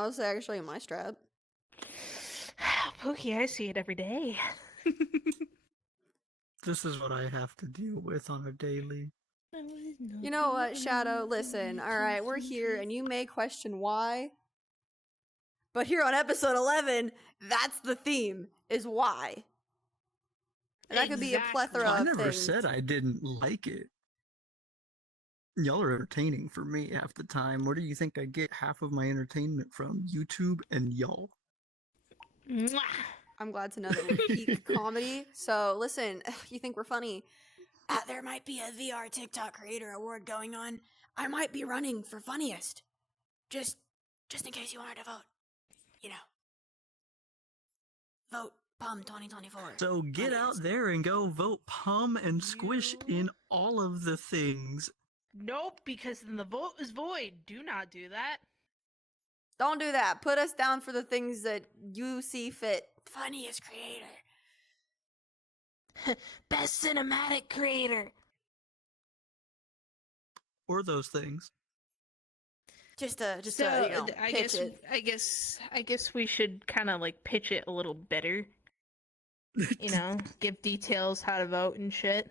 I'll say I can show you my strap. Pookie, I see it every day. This is what I have to deal with on a daily. You know what, Shadow? Listen, alright, we're here, and you may question why. But here on episode 11, that's the theme, is why. And that could be a plethora of things. I never said I didn't like it. Y'all are entertaining for me half the time. Where do you think I get half of my entertainment from? YouTube and y'all. Mwah. I'm glad to know that we're peak comedy. So listen, you think we're funny? There might be a VR TikTok Creator Award going on. I might be running for funniest. Just in case you wanted to vote. You know. Vote Pum 2024. So get out there and go vote Pum and Squish in all of the things. Nope, because then the vote is void. Do not do that. Don't do that. Put us down for the things that you see fit. Funniest creator. Best cinematic creator. Or those things. Just you know, pitch it. I guess we should kind of like pitch it a little better. You know, give details how to vote and shit.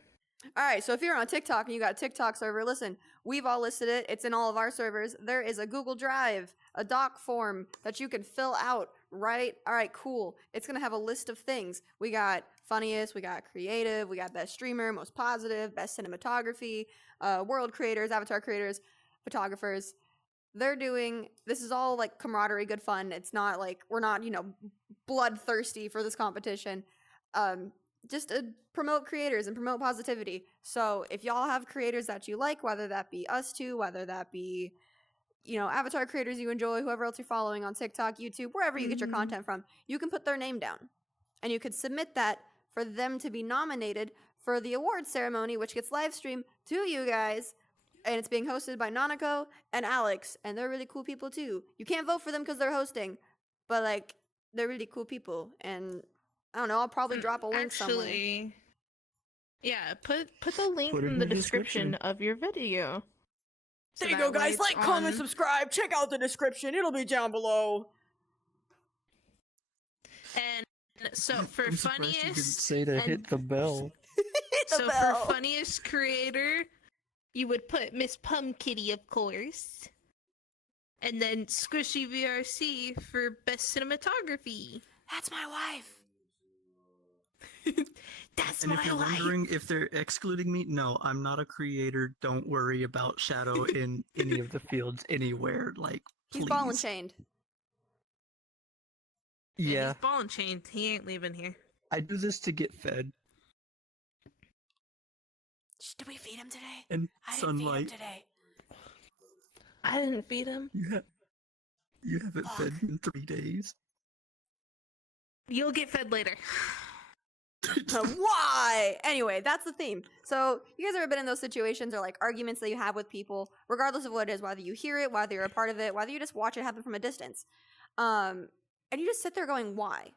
All right, so if you're on TikTok and you got a TikTok server, listen, we've all listed it. It's in all of our servers. There is a Google Drive, a doc form that you can fill out, right? All right, cool. It's going to have a list of things. We got funniest, we got creative, we got best streamer, most positive, best cinematography, world creators, avatar creators, photographers. This is all like camaraderie, good fun. It's not like, we're not, you know, bloodthirsty for this competition. Just to promote creators and promote positivity. So if y'all have creators that you like, whether that be us two, whether that be, you know, avatar creators you enjoy, whoever else you're following on TikTok, YouTube, wherever you get your content from, you can put their name down. And you could submit that for them to be nominated for the awards ceremony, which gets live streamed to you guys. And it's being hosted by Nanako and Alex. And they're really cool people too. You can't vote for them because they're hosting. But like, they're really cool people. And I don't know, I'll probably drop a link somewhere. Yeah, put the link in the description of your video. So there you go, guys. Like, comment, subscribe. Check out the description. It'll be down below. And so for I'm surprised you didn't funniest, say to hit the bell. for funniest creator, you would put Miss Pumkitty, of course, and then Squishy VRC for best cinematography. That's my wife. That's and my if you're life. wondering if they're excluding me, no, I'm not a creator. Don't worry about Shadow in any of the fields anywhere. Like, please. He's ball and chained. Yeah. He's ball and chained. He ain't leaving here. I do this to get fed. Did we feed him today? And I sunlight. didn't feed him today. I didn't feed him. You haven't fed me in 3 days. You'll get fed later. Why? Anyway, that's the theme. So, you guys ever been in those situations or like arguments that you have with people, regardless of what it is, whether you hear it, whether you're a part of it, whether you just watch it happen from a distance, and you just sit there going, why?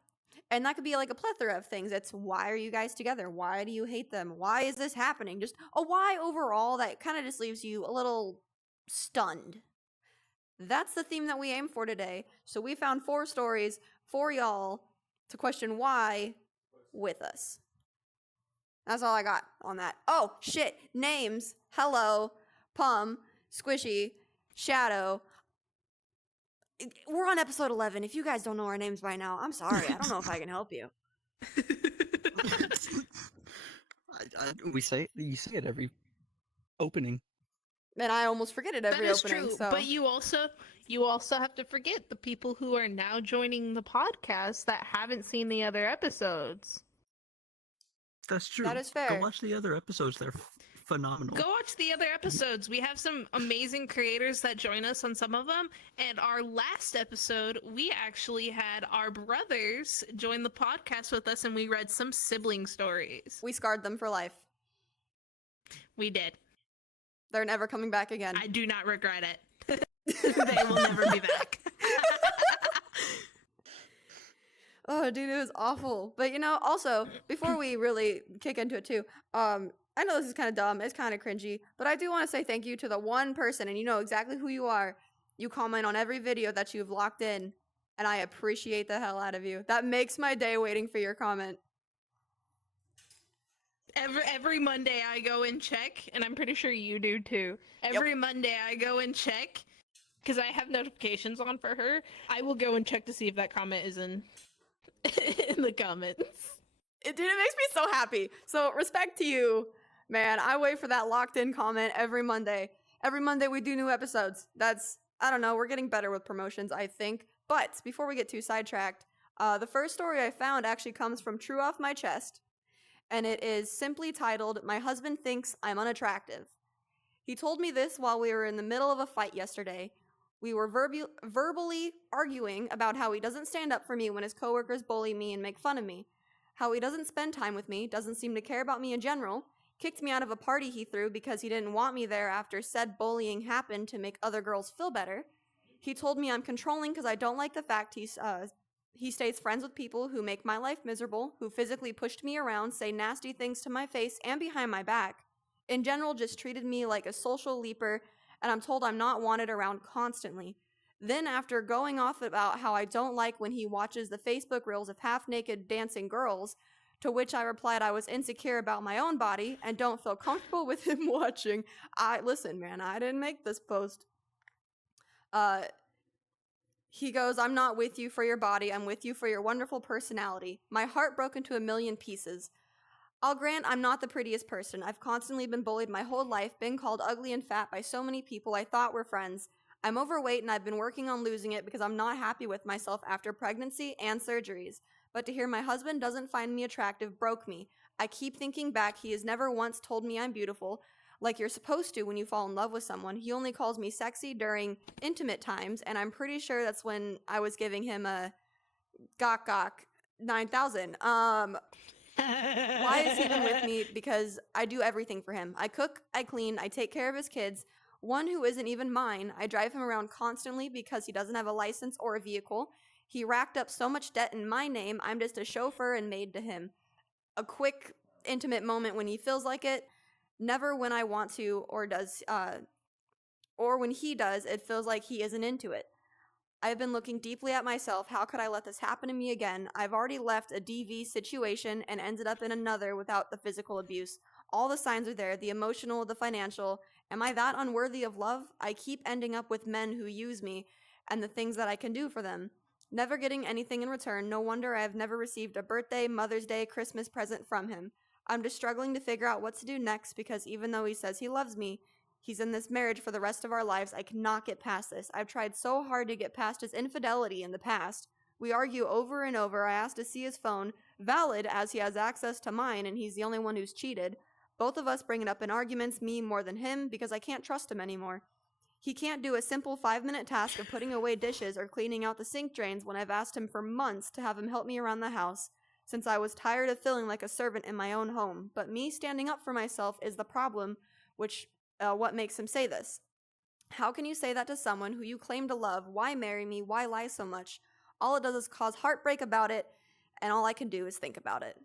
And that could be like a plethora of things. It's, why are you guys together? Why do you hate them? Why is this happening? Just a why overall that kind of just leaves you a little stunned. That's the theme that we aim for today. So we found 4 stories for y'all to question why with us. That's all I got on that. Oh, shit. Names. Hello. Pum. Squishy. Shadow. We're on episode 11. If you guys don't know our names by now, I'm sorry. I don't know if I can help you. You say it every opening. And I almost forget it every opening. That is true, so. but you also have to forget the people who are now joining the podcast that haven't seen the other episodes. That's true. That is fair. Go watch the other episodes. They're phenomenal. Go watch the other episodes. We have some amazing creators that join us on some of them. And our last episode, we actually had our brothers join the podcast with us, and we read some sibling stories. We scarred them for life. We did. They're never coming back again. I do not regret it. They will never be back. Oh, dude, it was awful. But, you know, also, before we really kick into it, too, I know this is kind of dumb. It's kind of cringy. But I do want to say thank you to the one person, and you know exactly who you are. You comment on every video that you've locked in, and I appreciate the hell out of you. That makes my day waiting for your comment. Every Monday I go and check, and I'm pretty sure you do too. Every Monday I go and check, because I have notifications on for her. I will go and check to see if that comment is in the comments. Dude, it makes me so happy. So respect to you, man. I wait for that locked in comment every Monday. Every Monday we do new episodes. I don't know, we're getting better with promotions, I think. But before we get too sidetracked, the first story I found actually comes from True Off My Chest, and it is simply titled, "My Husband Thinks I'm Unattractive." He told me this while we were in the middle of a fight yesterday. We were verbally arguing about how he doesn't stand up for me when his coworkers bully me and make fun of me, how he doesn't spend time with me, doesn't seem to care about me in general, kicked me out of a party he threw because he didn't want me there after said bullying happened to make other girls feel better. He told me I'm controlling because I don't like the fact he stays friends with people who make my life miserable, who physically pushed me around, say nasty things to my face and behind my back. In general, just treated me like a social leaper, and I'm told I'm not wanted around constantly. Then, after going off about how I don't like when he watches the Facebook reels of half-naked dancing girls, to which I replied I was insecure about my own body and don't feel comfortable with him watching. Listen, man, I didn't make this post. He goes, "I'm not with you for your body, I'm with you for your wonderful personality." My heart broke into a million pieces. I'll grant I'm not the prettiest person. I've constantly been bullied my whole life, been called ugly and fat by so many people I thought were friends. I'm overweight and I've been working on losing it because I'm not happy with myself after pregnancy and surgeries. But to hear my husband doesn't find me attractive broke me. I keep thinking back, he has never once told me I'm beautiful, like you're supposed to when you fall in love with someone. He only calls me sexy during intimate times, and I'm pretty sure that's when I was giving him a gok gok 9000. Why is he even with me? Because I do everything for him. I cook, I clean, I take care of his kids. One who isn't even mine. I drive him around constantly because he doesn't have a license or a vehicle. He racked up so much debt in my name, I'm just a chauffeur and maid to him. A quick, intimate moment when he feels like it. Never when I want to or when he does, it feels like he isn't into it. I've been looking deeply at myself. How could I let this happen to me again? I've already left a DV situation and ended up in another without the physical abuse. All the signs are there, the emotional, the financial. Am I that unworthy of love? I keep ending up with men who use me and the things that I can do for them. Never getting anything in return. No wonder I have never received a birthday, Mother's Day, Christmas present from him. I'm just struggling to figure out what to do next because even though he says he loves me, he's in this marriage for the rest of our lives. I cannot get past this. I've tried so hard to get past his infidelity in the past. We argue over and over. I asked to see his phone, valid as he has access to mine and he's the only one who's cheated. Both of us bring it up in arguments, me more than him, because I can't trust him anymore. He can't do a simple 5-minute task of putting away dishes or cleaning out the sink drains when I've asked him for months to have him help me around the house, since I was tired of feeling like a servant in my own home. But me standing up for myself is the problem, what makes him say this. How can you say that to someone who you claim to love? Why marry me? Why lie so much? All it does is cause heartbreak about it, and all I can do is think about it.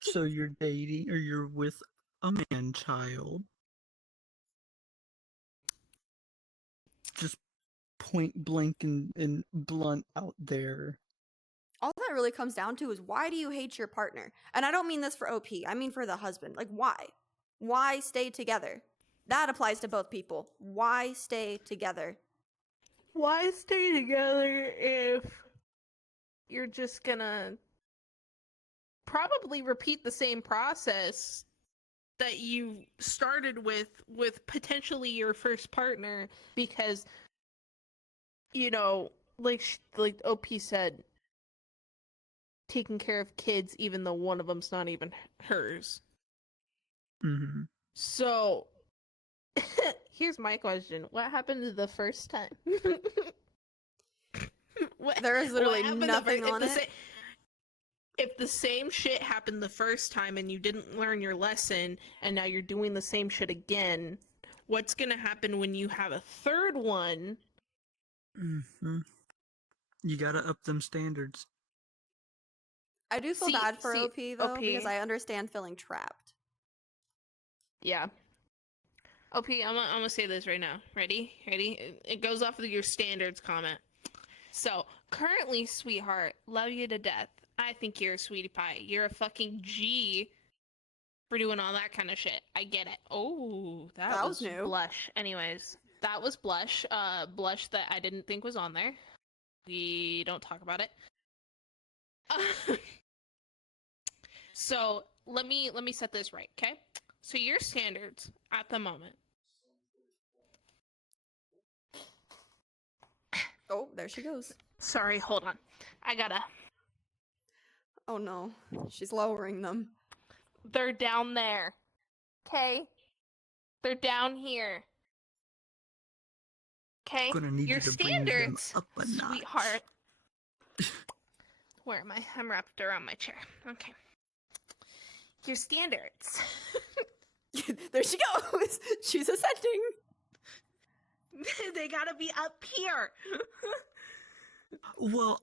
So you're dating, or you're with a man-child. Just point blank and blunt out there. All that really comes down to is, why do you hate your partner? And I don't mean this for OP, I mean for the husband. Like, why? Why stay together? That applies to both people. Why stay together? Why stay together if you're just gonna probably repeat the same process that you started with potentially your first partner? Because, you know, like OP said, taking care of kids even though one of them's not even hers. Mm-hmm. So here's my question: what happened the first time? There is literally nothing on it. If the same shit happened the first time and you didn't learn your lesson and now you're doing the same shit again, what's gonna happen when you have a third one? Mm-hmm. You gotta up them standards. I do feel bad for OP though, because I understand feeling trapped. Yeah. OP, I'm gonna say this right now. Ready? It goes off of your standards comment. So, currently, sweetheart, love you to death. I think you're a sweetie pie. You're a fucking G for doing all that kind of shit. I get it. Oh, that was new. blush. Anyways, that was blush. Blush that I didn't think was on there. We don't talk about it. So let me set this right, okay? So your standards at the moment. Oh, there she goes. Sorry, hold on. I gotta. Oh no, she's lowering them. They're down there. Okay? They're down here. Okay? Gonna need Your you to bring them standards, up a notch. sweetheart. Where am I? I'm wrapped around my chair. Okay. Your standards. There she goes. She's ascending. They gotta be up here. Well,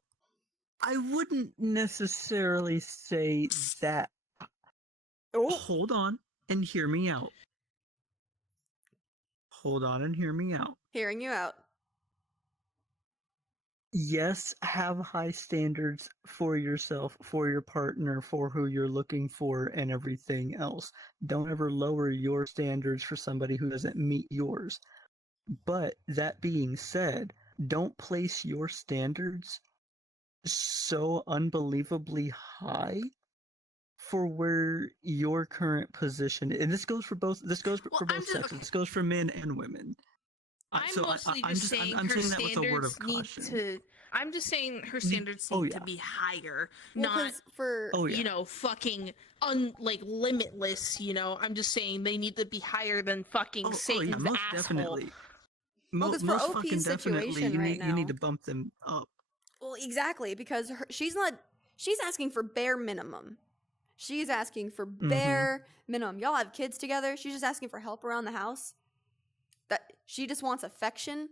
I wouldn't necessarily say that. Oh, Hold on and hear me out. Hold on and hear me out. hearing you out. Yes, have high standards for yourself, for your partner, for who you're looking for, and everything else. Don't ever lower your standards for somebody who doesn't meet yours. But that being said, don't place your standards so unbelievably high for where your current position, and this goes for both. This goes for Well, both sexes. This goes for men and women. I'm So mostly I'm just saying I'm her saying that with a word standards of need caution. to. I'm just saying her standards Oh, need yeah. to be higher, Well, not 'cause for Oh yeah. you know fucking like limitless. You know, I'm just saying they need to be higher than fucking Oh yeah, Satan's most asshole. definitely. Well, 'cause for Most OP's fucking definitely, situation you right need now- to bump them up. well, exactly, because she's asking for bare minimum. She's asking for bare minimum. Y'all have kids together. She's just asking for help around the house. That she just wants affection.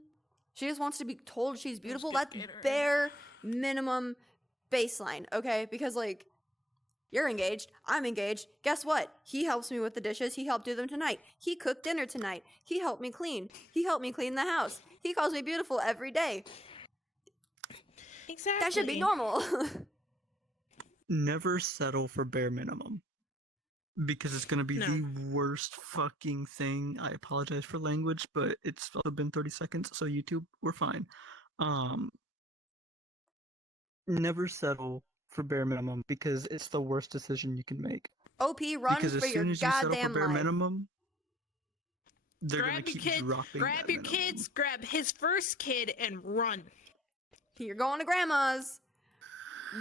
She just wants to be told she's beautiful. That's bare minimum baseline, okay? Because like you're engaged, I'm engaged. Guess what? He helps me with the dishes. He helped do them tonight. He cooked dinner tonight. He helped me clean. He helped me clean the house. He calls me beautiful every day. Exactly. That should be normal. Never settle for bare minimum. Because it's gonna be No. the worst fucking thing. I apologize for language, but it's also been 30 seconds, so YouTube, we're fine. Never settle for bare minimum because it's the worst decision you can make. OP, run Because for as your soon as you settle for goddamn bare life. minimum, they're gonna Grab your keep kids. dropping Grab that your minimum. kids. Grab his first kid and run. You're going to grandma's.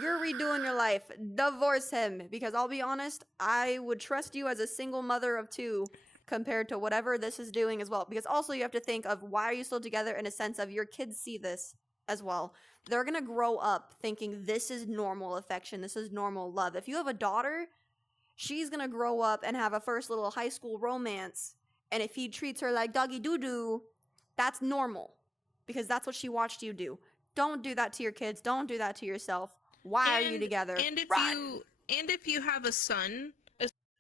You're redoing your life. Divorce him. Because I'll be honest, I would trust you as a single mother of two compared to whatever this is doing as well. Because also you have to think of why are you still together in a sense of your kids see this as well. They're going to grow up thinking this is normal affection. This is normal love. If you have a daughter, she's going to grow up and have a first little high school romance. And if he treats her like doggy doo-doo, that's normal. Because that's what she watched you do. Don't do that to your kids. Don't do that to yourself. Why are you together? And if you have a son,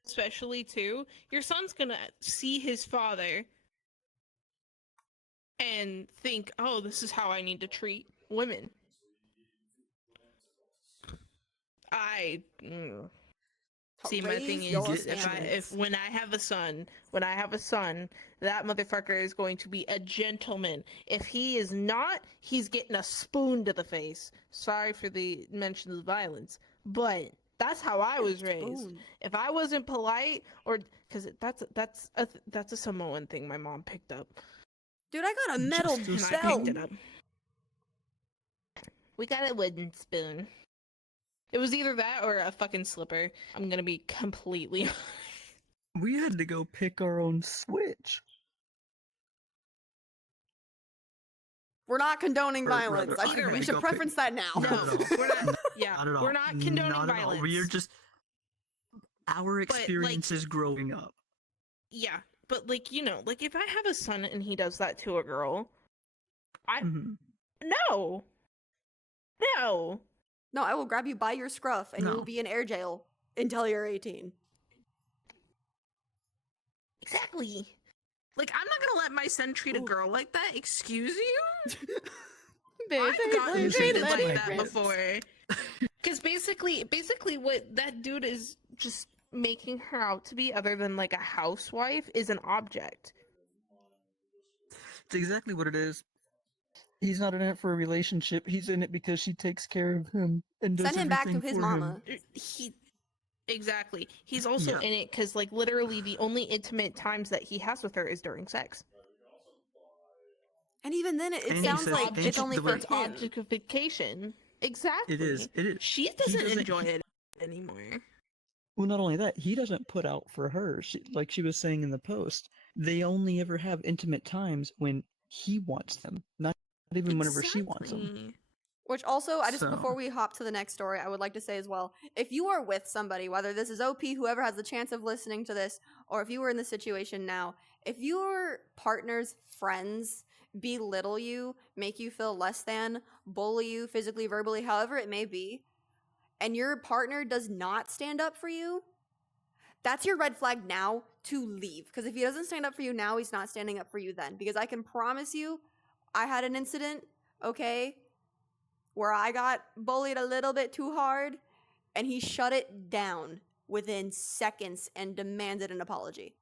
especially too, your son's gonna see his father and think, "Oh, this is how I need to treat women." See, my thing Raise your is, if when I have a son, that motherfucker is going to be a gentleman. If he is not, he's getting a spoon to the face. Sorry for the mention of violence, but that's how I was raised. Spoon. If I wasn't polite, or because that's a Samoan thing my mom picked up. Dude, I got a metal Just And I belt. picked it up. We got a wooden spoon. It was either that or a fucking slipper. I'm gonna be completely We had to go pick our own Switch. We're not condoning Or violence. rather, I I should, had we to should go pick- preference that now. Not at No, all. we're not. Yeah, Not at all. we're not condoning Not at all. violence. We're just our like- experiences growing up. Yeah, but like like if I have a son and he does that to a girl, Mhm. no. No, I will grab you by your scruff and you No. will be in air jail until you're 18. Exactly. Like, I'm not gonna let my son treat a girl like that. Excuse you? Baby, I've gotten baby, treated let like it that rip. before. Because basically what that dude is just making her out to be, other than like a housewife, is an object. It's exactly what it is. He's not in it for a relationship. He's in it because she takes care of him and does Send him back to everything his for mama. him. Exactly. He's also Yeah. in it because, like, literally the only intimate times that he has with her is during sex. And even then, it And he sounds says- like and it's she- only the for way- It's him. objectification. Exactly. It is. It is. She He doesn't doesn't- enjoy it anymore. Well, not only that, he doesn't put out for her. Like she was saying in the post, they only ever have intimate times when he wants them, not even whenever she wants them. Exactly. Which also, before So- we hop to the next story, I would like to say as well, if you are with somebody, whether this is OP, whoever has the chance of listening to this, or if you were in this situation now, if your partner's friends belittle you, make you feel less than, bully you physically, verbally, however it may be, and your partner does not stand up for you, that's your red flag now to leave. Because if he doesn't stand up for you now, he's not standing up for you then. Because I can promise you, I had an incident, okay, where I got bullied a little bit too hard, and he shut it down within seconds and demanded an apology.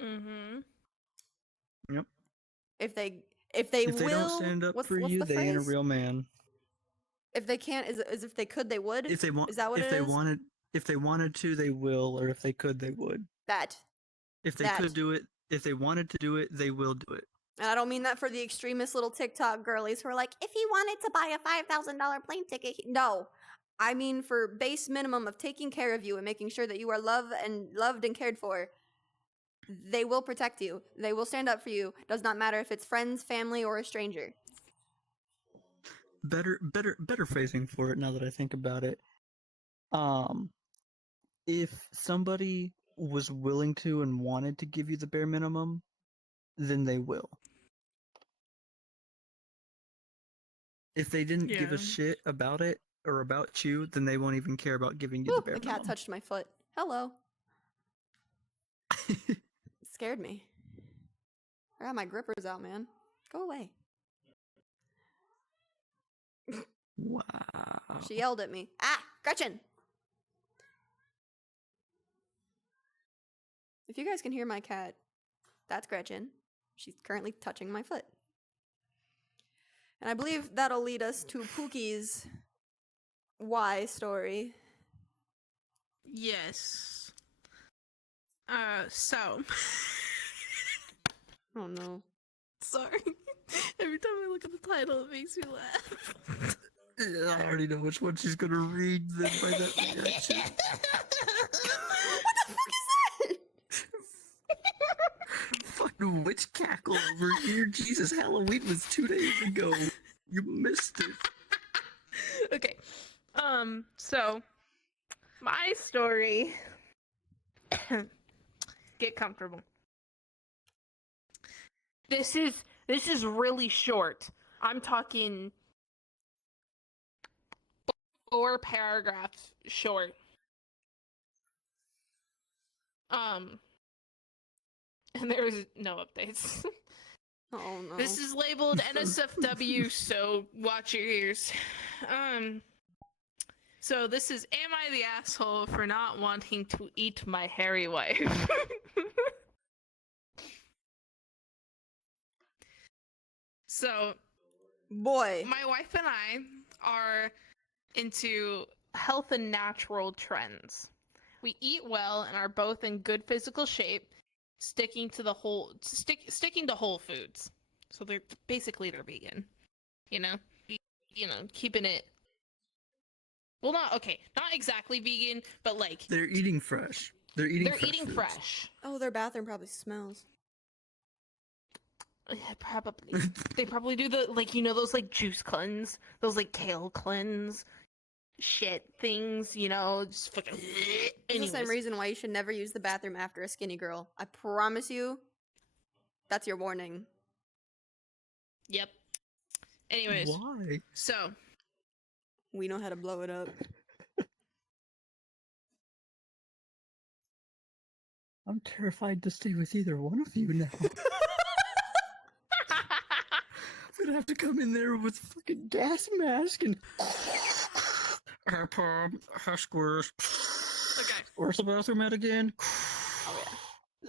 Mm-hmm. Yep. If they If will, they don't stand up what's For the you, they ain't a phrase? real man. If they can't, is if they could, they would. If they want, Is that what if it they is? wanted, if they wanted to, they They will, or if they could, they would. That. if they That. could do it, if they wanted to do it, they will do it. And I don't mean that for the extremist little TikTok girlies who are like, if he wanted to buy a $5,000 plane ticket, no. I mean for base minimum of taking care of you and making sure that you are loved and cared for. They will protect you. They will stand up for you. Does not matter if it's friends, family, or a stranger. Better phrasing for it. Now that I think about it, if somebody was willing to and wanted to give you the bare minimum, then they will. If they didn't give Yeah. a shit about it or about you, then they won't even care about giving you Ooh, the bare the cat minimum. touched my foot. Hello. Scared me. I got my grippers out, man. Go away. Wow. She yelled at me. Ah, Gretchen! If you guys can hear my cat, that's Gretchen. She's currently touching my foot. And I believe that'll lead us to Pookie's why story. Yes. So. Oh no. Sorry. Every time I look at the title, it makes me laugh. I already know which one she's gonna read then by that reaction. What the fuck is that? Fucking witch cackle over here. Jesus, Halloween was 2 days ago. You missed it. Okay. So my story. Get comfortable. This is really short. I'm talking 4 paragraphs short. And there's no updates. Oh no. This is labeled NSFW, so watch your ears. So this is, am I the asshole for not wanting to eat my hairy wife? So, Boy. my wife and I are into health and natural trends. We eat well and are both in good physical shape, sticking to whole foods. So they're vegan, keeping it. Well, not exactly vegan, but like They're eating fresh. They're eating foods. fresh. Oh, their bathroom probably smells. Yeah, probably. They probably do those like juice cleanse, those like kale cleanse, shit things, just fucking. It's the same Anyways. reason why you should never use the bathroom after a skinny girl. I promise you, that's your warning. Yep. Anyways, Why? so We know how to blow it up. I'm terrified to stay with either one of you now. I'm gonna have to come in there with a fucking gas mask and. Hi, Pom. Hi, Squirrels. Okay. Where's the bathroom at again?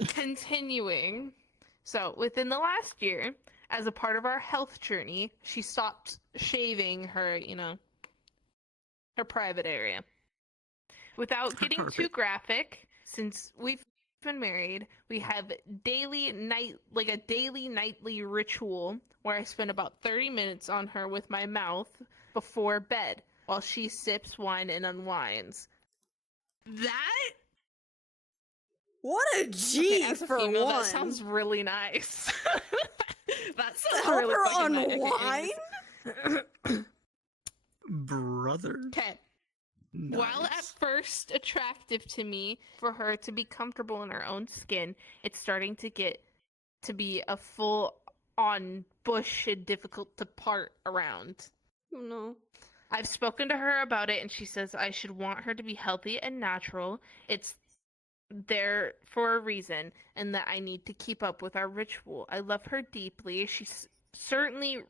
Continuing. So, within the last year, as a part of our health journey, she stopped shaving her, her private area. Without Her getting too carpet. graphic, since we've been married, we have a daily nightly ritual where I spend about 30 minutes on her with my mouth before bed while she sips wine and unwinds. That What a G as a for female, one. that sounds really nice. That sounds Help really her fucking nice. unwind? Brother. Okay. Nice. While at first attractive to me, for her to be comfortable in her own skin, it's starting to get to be a full-on bush and difficult to part around. Oh no. I've spoken to her about it, and she says I should want her to be healthy and natural. It's there for a reason, and that I need to keep up with our ritual. I love her deeply. She certainly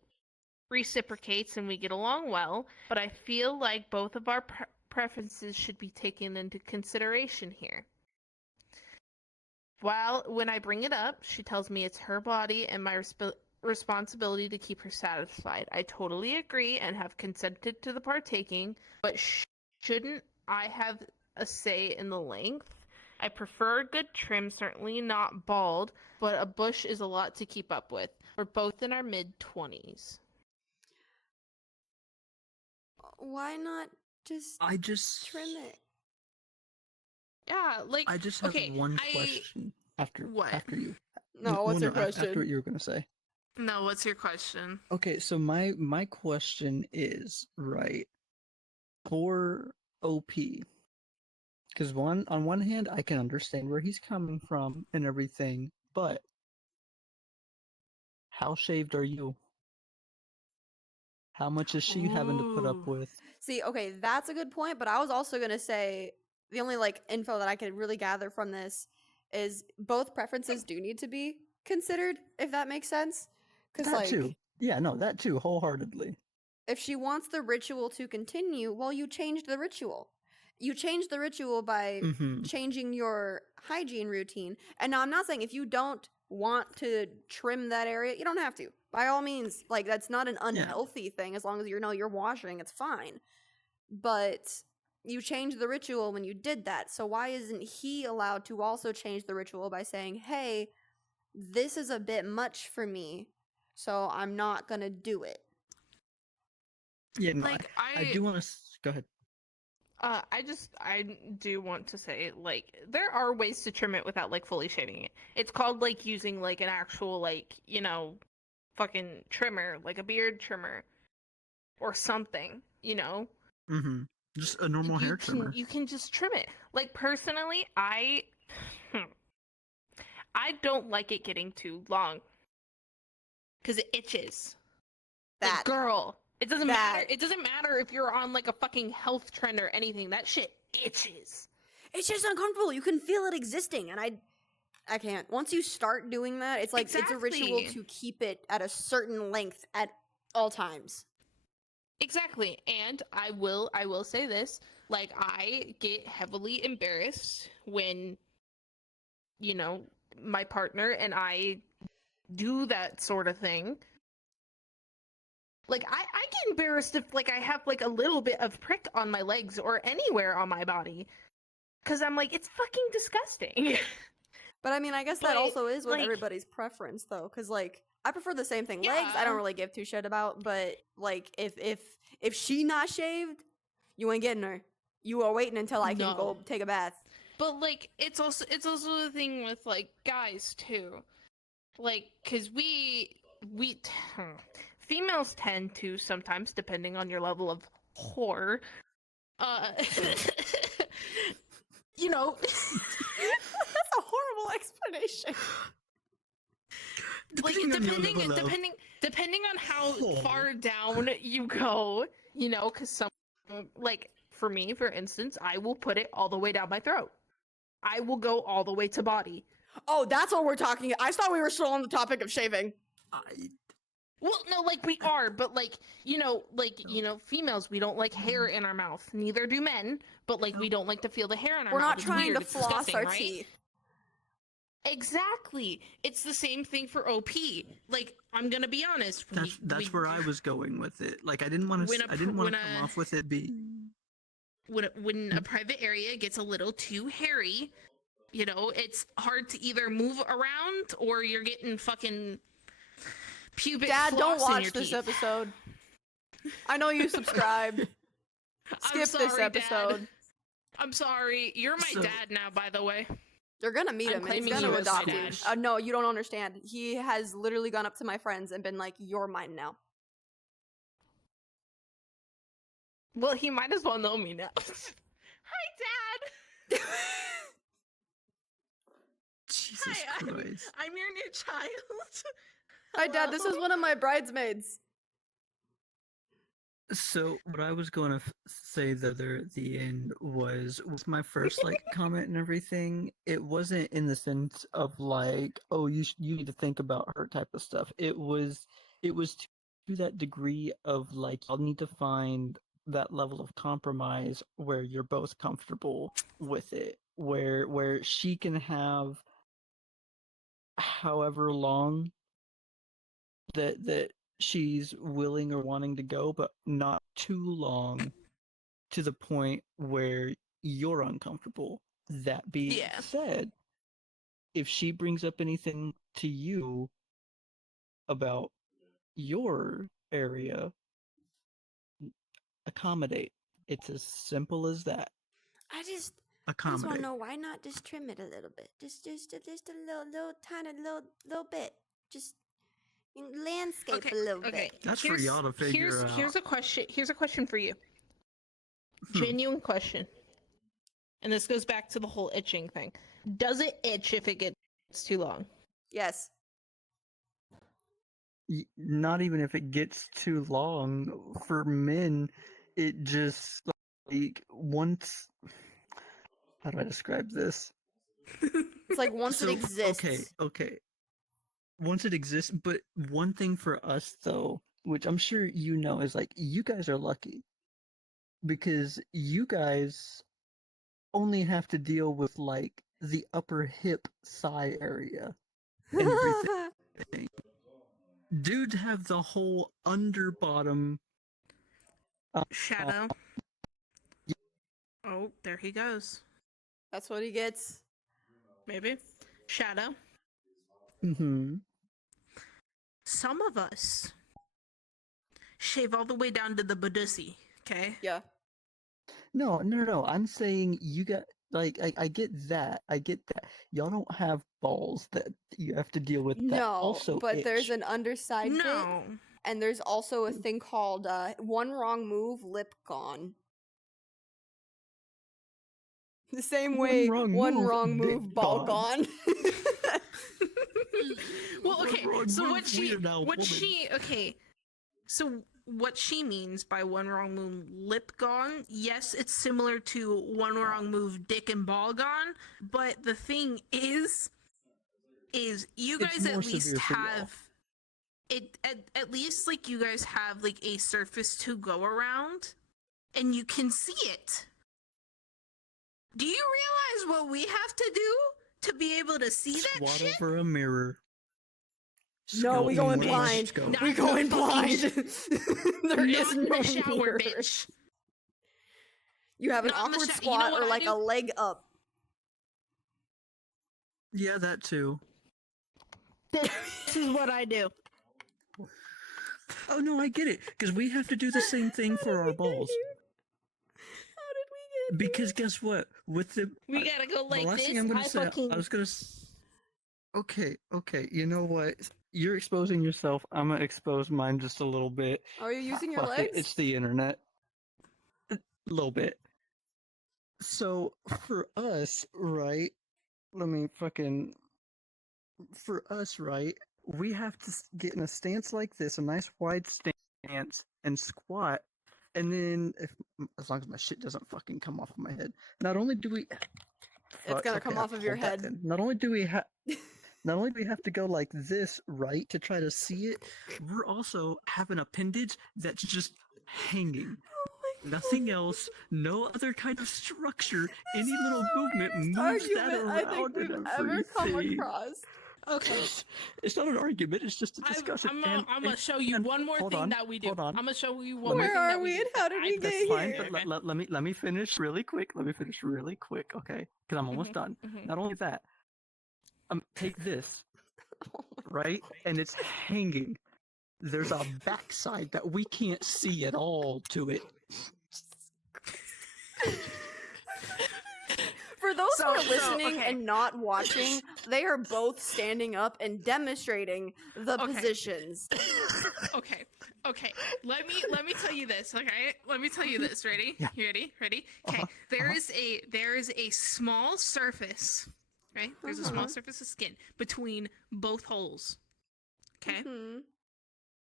reciprocates, and we get along well, but I feel like both of our preferences should be taken into consideration here. When I bring it up, she tells me it's her body and my responsibility to keep her satisfied. I totally agree and have consented to the partaking, but shouldn't I have a say in the length? I prefer a good trim, certainly not bald, but a bush is a lot to keep up with. We're both in our mid-20s. Why not just I just trim it? Yeah, like I just have okay, one question. After What? after you. No, what's your After what question? you were gonna say. No, what's your question? Okay, so my question is, right, for OP, because on one hand I can understand where he's coming from and everything, but how shaved are you? How much is she having to put up Ooh. with? See, okay, that's a good point, but I was also going to say the only info that I could really gather from this is both preferences do need to be considered, if that makes sense. Cuz That too. Yeah, no, that too, wholeheartedly. if she wants the ritual to continue, well, you changed the ritual. You changed the ritual by Mm-hmm. changing your hygiene routine. And now I'm not saying if you don't want to trim that area, you don't have to. By all means, that's not an unhealthy thing. As long as you're washing, it's fine. But you changed the ritual when you did that. So why isn't he allowed to also change the ritual by saying, "Hey, this is a bit much for me, so I'm not gonna do it." Yeah, no, Like I do want to go ahead. I do want to say, there are ways to trim it without, fully shaving it. It's called, using, an actual, fucking trimmer, like a beard trimmer or something, Mm-hmm. Just a normal hair trimmer. You can just trim it. Personally, I don't like it getting too long because it itches. That Girl, it doesn't That- matter. It doesn't matter if you're on a fucking health trend or anything. That shit itches. it's just uncomfortable. You can feel it existing, and I can't. Once you start doing that, it's it's a ritual Exactly. to keep it at a certain length at all times. Exactly. And I will say this, I get heavily embarrassed when my partner and I do that sort of thing. I get embarrassed if I have a little bit of prick on my legs or anywhere on my body. Cause I'm it's fucking disgusting. But I mean, I guess that But, also is with everybody's preference, though, because I prefer the same thing. Legs, I Yeah. don't really give two shit about, but if she not shaved, you ain't getting her. You are waiting until I can go No. take a bath. But it's also the thing with guys too, because we females tend to sometimes, depending on your level of whore, That's a horrible explanation. depending on how Oh. far down you go, because some for me, for instance, I will put it all the way down my throat. I will go all the way to body. Oh, that's what we're talking. I thought we were still on the topic of shaving. Well, no, like we are, but like females, we don't like hair in our mouth. Neither do men, but like we don't like to feel the hair in our We're mouth. not It's trying weird. to It's floss disgusting, our right? teeth. Exactly. It's the same thing for OP. Like, I'm gonna be honest. That's where I was going with it. Like I didn't want to come off with it being when a private area gets a little too hairy, it's hard to either move around or you're getting fucking pubic Dad, don't floss in watch your this teeth. episode. I know you subscribed. I'm Skip sorry, this episode. Dad. I'm sorry. You're my dad now, by the way. They're gonna meet him and he's claiming gonna you as my adopt you. dad. No, you don't understand. He has literally gone up to my friends and been like, "You're mine now." Well, he might as well know me now. Hi, Dad. Jesus Hi, Christ. I'm your new child. Hi, Dad. This is Hello? one of my bridesmaids. So what I was going to say at the end was with my first like comment and everything. It wasn't in the sense of like, oh, you need to think about her type of stuff. It was to that degree of like y'all need to find that level of compromise where you're both comfortable with it, where she can have however long that she's willing or wanting to go, but not too long to the point where you're uncomfortable. That being said, if she brings up anything to you about your area, accommodate. It's as simple as that. I just Accommodate. want to know, why not just trim it a little bit? Just a little tiny little bit. Just landscape a little bit. That's for y'all to figure out. Here's a question for you. Genuine question. And this goes back to the whole itching thing. Does it itch if it gets too long? Yes. Not even if it gets too long. For men, it just like once. How do I describe this? It's like once it exists. Okay. Once it exists, but one thing for us though, which I'm sure you know, is like you guys are lucky because you guys only have to deal with like the upper hip thigh area and everything. Dudes have the whole under bottom. Shadow. Oh, there he goes. That's what he gets. Maybe. Shadow. Mm-hmm. Some of us shave all the way down to the badussy, okay? Yeah. No. I'm saying you got like I get that. Y'all don't have balls that you have to deal with. That No, also but itch. there's an underside bit, No. and there's also a thing called one wrong move, lip gone. The same way one wrong move, ball gone. Well, okay. So what she means by one wrong move, lip gone, yes, it's similar to one wrong move, dick and ball gone. But the thing is you guys at least have it. At least like you guys have like a surface to go around, and you can see it. Do you realize what we have to do to be able to see that Squat shit? over a mirror. No, we going blind. We going blind. There is no the shower, mirror. bitch. You have an Not in the awkward you know squat what or I like do? a leg up. Yeah, that too. This is what I do. Oh no, I get it. Because we have to do the same thing for our balls. How did we get Because guess what? With the We gotta go like the last this. thing I'm gonna say, I was gonna. Okay. You know what? You're exposing yourself. I'm gonna expose mine just a little bit. Are you using your Fuck it, legs? it's the internet. A little bit. So for us, right? For us, right? We have to get in a stance like this, a nice wide stance, and squat. And then, as long as my shit doesn't fucking come off of my head. Not only do we It's gonna come off of your hold that head. then. Not only do we have to go like this, right, to try to see it, we're also have an appendage that's just hanging. Nothing else, no other kind of structure, any little movement moves that argument I think around we've and ever come everything. across. Okay. It's not an argument, it's just a discussion. I'm gonna show you one more hold thing on, that we do. hold on. I'm gonna show you one more Where thing that are we we do. and how did we That's get fine, here? but let me finish really quick. Okay? Because I'm almost done. Not only that, take this, right? And it's hanging. There's a backside that we can't see at all to it. For those who are So, listening okay. and not watching, they are both standing up and demonstrating the Okay. positions. Okay. Let me tell you this. Okay. Let me tell you this. Ready? Yeah. You ready? Ready? Okay. There is a small surface. Right. There's a small surface of skin between both holes. Okay. Hmm.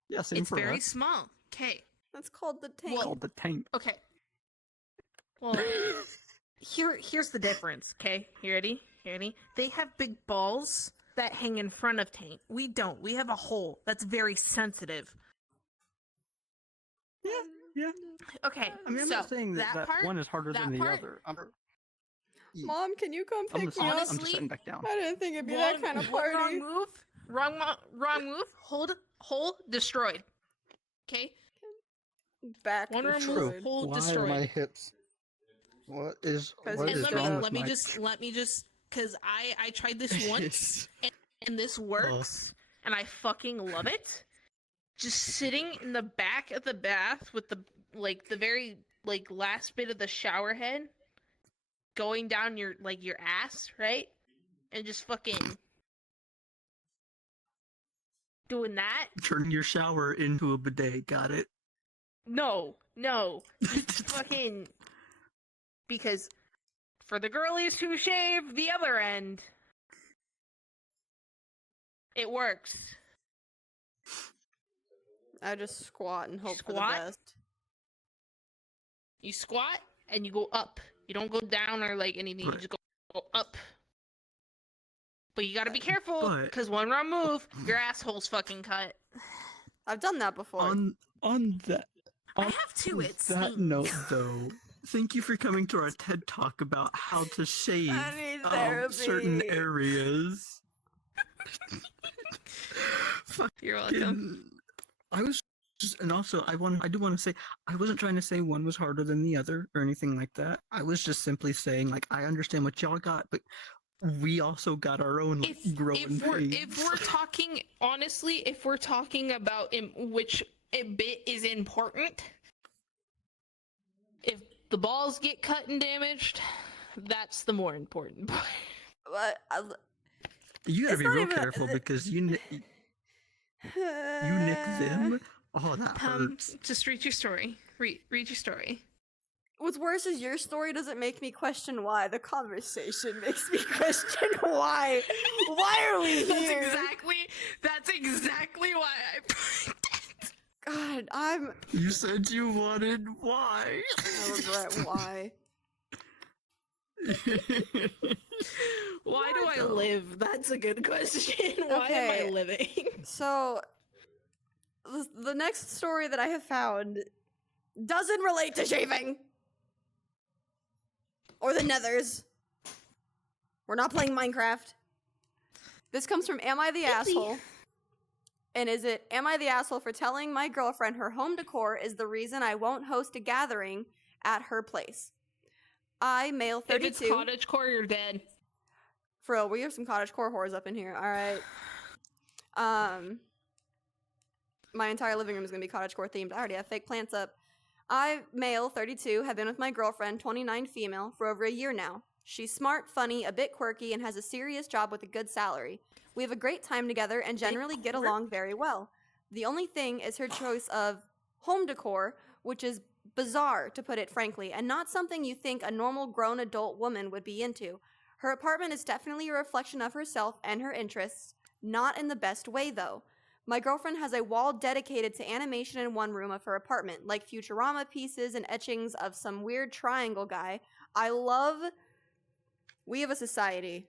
Yeah, same It's for very us. small. Okay. That's called the tank. It's called the tank. Okay. Well, here's the difference. Okay. You ready? You ready? They have big balls that hang in front of tank. We don't. We have a hole that's very sensitive. Yeah. Okay. I mean, I'm so not saying that part, one is harder that than the part- other. Mom, can you come I'm pick just, me up? I'm just Honestly, sitting back down. I didn't think it'd be that kind of one party. wrong move. Wrong move. Hole destroyed. Okay. Back One wrong destroyed. move. Hole Why destroyed. are my hips? What is And what And is let wrong me with let me my... just because I tried this once and this works and I fucking love it. Just sitting in the back of the bath with the very last bit of the shower head going down your ass, right? And just fucking doing that. Turn your shower into a bidet. Got it? No. Just fucking because for the girlies who shave the other end, it works. I just squat and hope for Squat? the best. You squat and you go up. You don't go down or anything. You Right. just go up. But you gotta be careful, But- because one wrong move, your asshole's fucking cut. I've done that before. On that I have two. It that stings. note, though, thank you for coming to our TED Talk about how to shave I need therapy. certain areas. You're welcome. I was just, and also I do want to say I wasn't trying to say one was harder than the other or anything like that. I was just simply saying I understand what y'all got, but we also got our own growing pains. If we're talking honestly, if we're talking about which bit is important, if the balls get cut and damaged, that's the more important part. But You gotta it's be not real even- careful because you nick them. Oh, that hurts. Just read your story. Read your story. What's worse is your story doesn't make me question why. The conversation makes me question why. Why are we here? That's exactly why I picked it. God, You said you wanted why. I regret why. Why do I live? That's a good question. Why am Okay. I living? So, the next story that I have found doesn't relate to shaving. Or the nethers. We're not playing Minecraft. This comes from Am I the Asshole? And is it, am I the asshole for telling my girlfriend her home decor is the reason I won't host a gathering at her place? I, male If it's 32. cottagecore, you're dead. For real, we have some cottagecore whores up in here. All right. My entire living room is going to be cottagecore themed. I already have fake plants up. I, male, 32, have been with my girlfriend, 29, female, for over a year now. She's smart, funny, a bit quirky, and has a serious job with a good salary. We have a great time together and generally get along very well. The only thing is her choice of home decor, which is bizarre, to put it frankly, and not something you think a normal grown adult woman would be into. Her apartment is definitely a reflection of herself and her interests, not in the best way, though. My girlfriend has a wall dedicated to animation in one room of her apartment, like Futurama pieces and etchings of some weird triangle guy. I love we of a society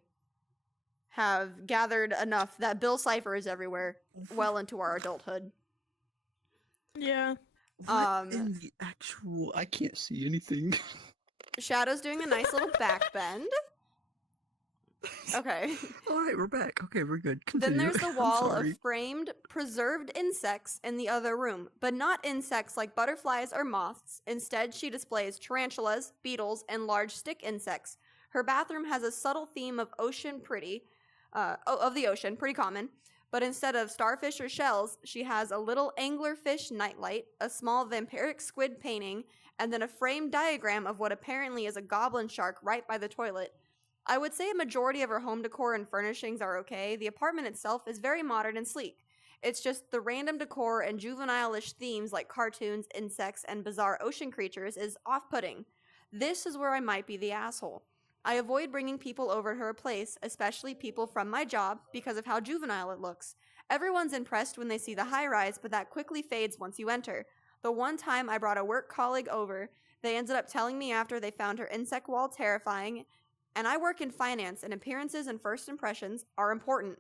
have gathered enough that Bill Cipher is everywhere well into our adulthood. Yeah. What in the actual? I can't see anything. Shadow's doing a nice little back bend. Okay. All right, we're back. Okay, we're good. Then Continue. there's the I'm wall sorry. of framed, preserved insects in the other room, but not insects like butterflies or moths. Instead, she displays tarantulas, beetles, and large stick insects. Her bathroom has a subtle theme of of the ocean, pretty common. But instead of starfish or shells, she has a little anglerfish nightlight, a small vampiric squid painting, and then a framed diagram of what apparently is a goblin shark right by the toilet. I would say a majority of her home decor and furnishings are okay. The apartment itself is very modern and sleek. It's just the random decor and juvenile-ish themes like cartoons, insects, and bizarre ocean creatures is off-putting. This is where I might be the asshole. I avoid bringing people over to her place, especially people from my job, because of how juvenile it looks. Everyone's impressed when they see the high-rise, but that quickly fades once you enter. The one time I brought a work colleague over, they ended up telling me after they found her insect wall terrifying, and I work in finance, and appearances and first impressions are important.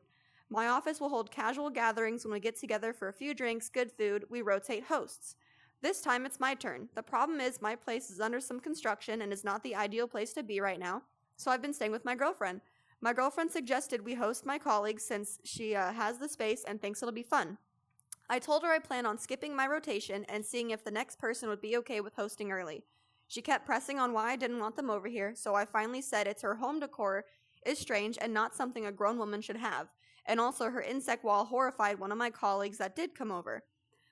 My office will hold casual gatherings when we get together for a few drinks, good food, we rotate hosts. This time it's my turn. The problem is my place is under some construction and is not the ideal place to be right now, so I've been staying with my girlfriend. My girlfriend suggested we host my colleagues since she has the space and thinks it'll be fun. I told her I plan on skipping my rotation and seeing if the next person would be okay with hosting early. She kept pressing on why I didn't want them over here, so I finally said it's her home decor is strange and not something a grown woman should have, and also her insect wall horrified one of my colleagues that did come over.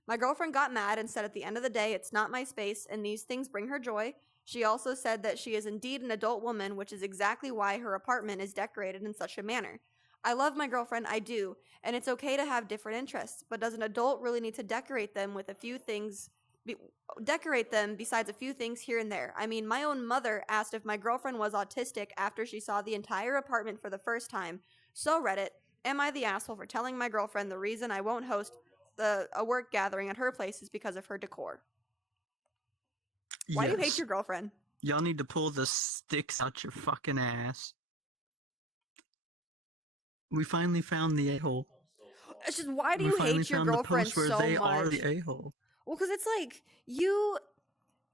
My girlfriend got mad and said at the end of the day it's not my space and these things bring her joy. She also said that she is indeed an adult woman, which is exactly why her apartment is decorated in such a manner. I love my girlfriend, I do, and it's okay to have different interests, but does an adult really need to decorate them with a few things, besides a few things here and there? I mean, my own mother asked if my girlfriend was autistic after she saw the entire apartment for the first time. So Reddit, am I the asshole for telling my girlfriend the reason I won't host a work gathering at her place is because of her decor? Why do you hate your girlfriend? Y'all need to pull the sticks out your fucking ass. We finally found the a-hole. It's just, why do you hate your girlfriend so much? They are the a-hole. Well, because it's like, you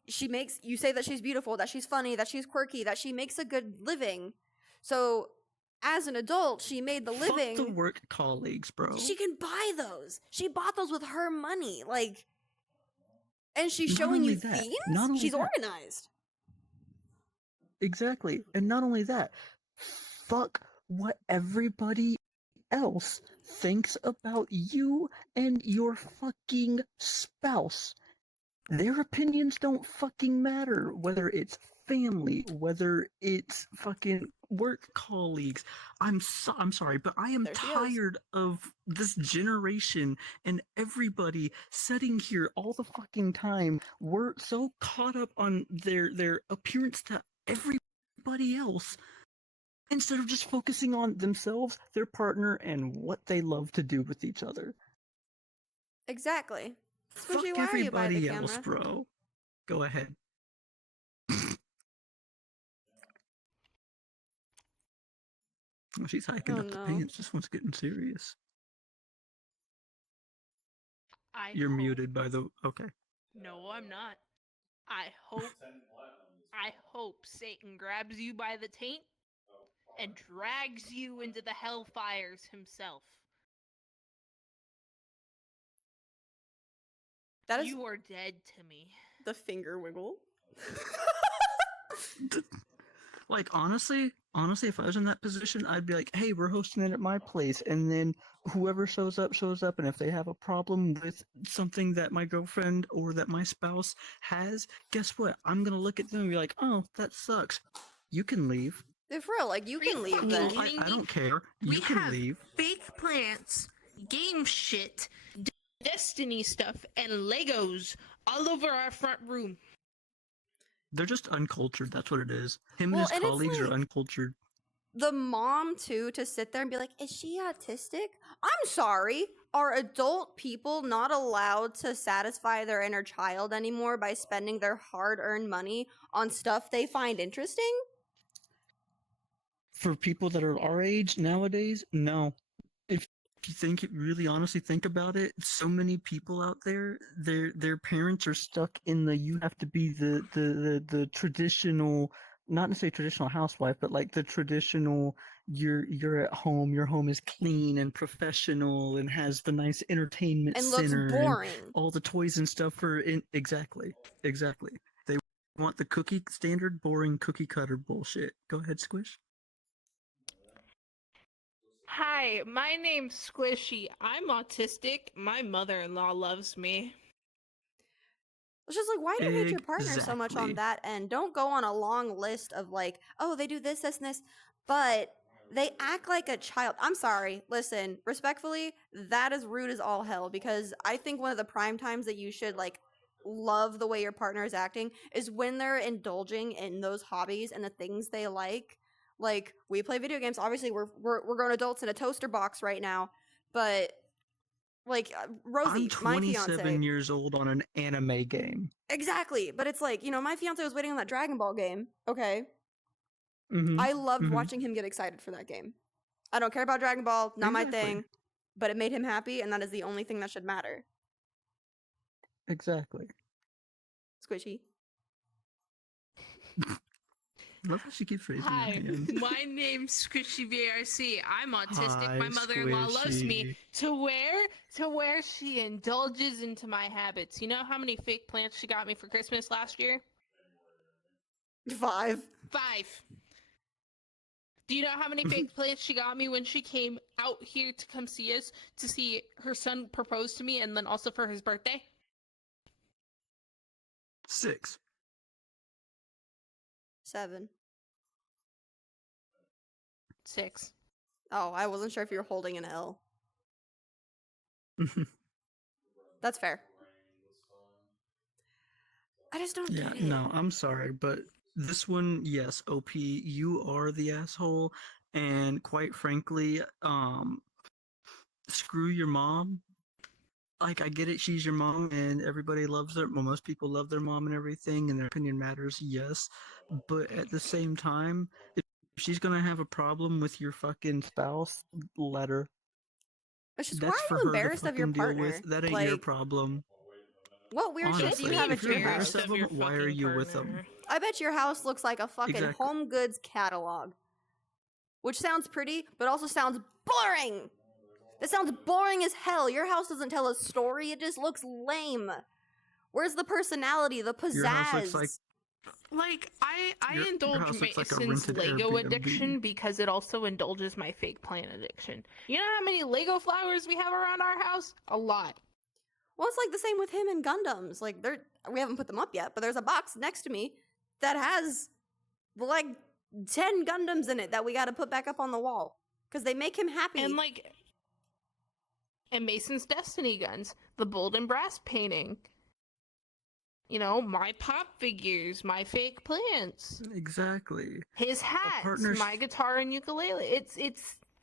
say that she's beautiful, that she's funny, that she's quirky, that she makes a good living. So, as an adult, she made the living. Fuck the work colleagues, bro. She can buy those. She bought those with her money. Like, and she's showing you themes? She's organized. Exactly. And not only that, fuck what everybody else thinks about you and your fucking spouse. Their opinions don't fucking matter, whether it's family, whether it's fucking work colleagues. I'm sorry, but I am tired of this generation and everybody sitting here all the fucking time. We're so caught up on their appearance to everybody else instead of just focusing on themselves, their partner, and what they love to do with each other. Exactly. Fuck everybody else, bro. Go ahead. Well, she's hiking up the pants. This one's getting serious. You're muted by the... Okay. No, I'm not. I hope Satan grabs you by the taint and drags you into the hellfires himself. You are dead to me. The finger wiggle. Like, honestly, if I was in that position, I'd be like, hey, we're hosting it at my place, and then whoever shows up, and if they have a problem with something that my girlfriend or that my spouse has, guess what? I'm gonna look at them and be like, oh, that sucks. You can leave. If real, like, you can leave then. I don't care. You can leave. Fake plants, game shit, Destiny stuff, and Legos all over our front room. They're just uncultured. That's what it is. Him and his colleagues are uncultured. The mom, too, to sit there and be like, is she autistic? I'm sorry. Are adult people not allowed to satisfy their inner child anymore by spending their hard-earned money on stuff they find interesting? for people that are our age nowadays, no. If you think really honestly think about it, so many people out there, their parents are stuck in the you have to be the traditional, not necessarily traditional housewife, but like the traditional you're at home, your home is clean and professional and has the nice entertainment And looks center and boring. all the toys and stuff for exactly. They want the cookie standard boring cookie cutter bullshit. Go ahead, Squish. Hi, my name's Squishy. I'm autistic. My mother-in-law loves me. It's just like, why do you hate your partner so much on Exactly. that end? Don't go on a long list of like, oh, they do this, this, and this, but they act like a child. I'm sorry. Listen, respectfully, that is rude as all hell, because I think one of the prime times that you should like love the way your partner is acting is when they're indulging in those hobbies and the things they like. Like, we play video games. Obviously, we're grown adults in a toaster box right now, but like Rosie, I'm my 27 fiance. years old on an anime game. Exactly, but it's like, my fiance was waiting on that Dragon Ball game. Okay, Mm-hmm. I loved watching him get excited for that game. I don't care about Dragon Ball, not my Exactly. thing, but it made him happy, and that is the only thing that should matter. Exactly. Squishy. Love how she keeps raising her Hi, hand. my name's Squishy VRC. I'm autistic. Hi, My mother-in-law loves me Squishy. to where she indulges into my habits. You know how many fake plants she got me for Christmas last year? 5. 5. Do you know how many fake plants she got me when she came out here to come see us to see her son propose to me and then also for his birthday? 6. 7. 6. Oh, I wasn't sure if you were holding an L. That's fair. I just don't Yeah, get it. no, I'm sorry, but this one, yes, OP, you are the asshole, and quite frankly, screw your mom. Like, I get it, she's your mom, and everybody loves her. Well, most people love their mom and everything, and their opinion matters, yes. But at the same time, if she's gonna have a problem with your fucking spouse, let her. It's just, That's why for are you her to embarrassed of your fucking deal partner? with. That ain't like, your problem. What weird shit do you Honestly, have if at you're your embarrassed house? of them, why are you with them? I bet your house looks like a fucking Exactly. home goods catalog. Which sounds pretty, but also sounds boring! That sounds boring as hell. Your house doesn't tell a story, it just looks lame. Where's the personality, the pizzazz? Your house looks Like, I Your indulge house looks like a Mason's rented Lego Airbnb. addiction because it also indulges my fake plant addiction. You know how many Lego flowers we have around our house? A lot. Well, it's like the same with him and Gundams. Like, we haven't put them up yet, but there's a box next to me that has, like, 10 Gundams in it that we gotta put back up on the wall. Because they make him happy. And Mason's Destiny guns, the bold and brass painting. You know, my pop figures, my fake plants. Exactly. His hats, partner's- my guitar and ukulele. It's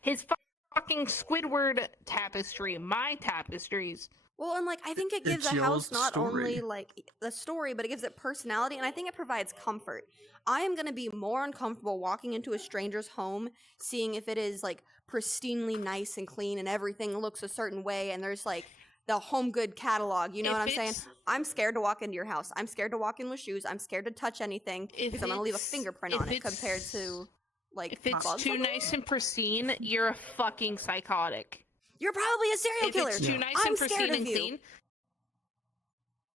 his fucking Squidward tapestry, my tapestries. Well, and like, I think it gives It's a y'all's house not only story. like the story, but it gives it personality, and I think it provides comfort. I am gonna be more uncomfortable walking into a stranger's home, seeing if it is like pristinely nice and clean and everything looks a certain way, and there's like the home good catalog. You know what I'm saying? I'm scared to walk into your house. I'm scared to walk in with shoes. I'm scared to touch anything because I'm gonna leave a fingerprint on it compared to like If it's bugs too on the nice and pristine, you're a fucking psychotic. You're probably a serial If killer. it's too nice I'm and scared pristine of and you. clean,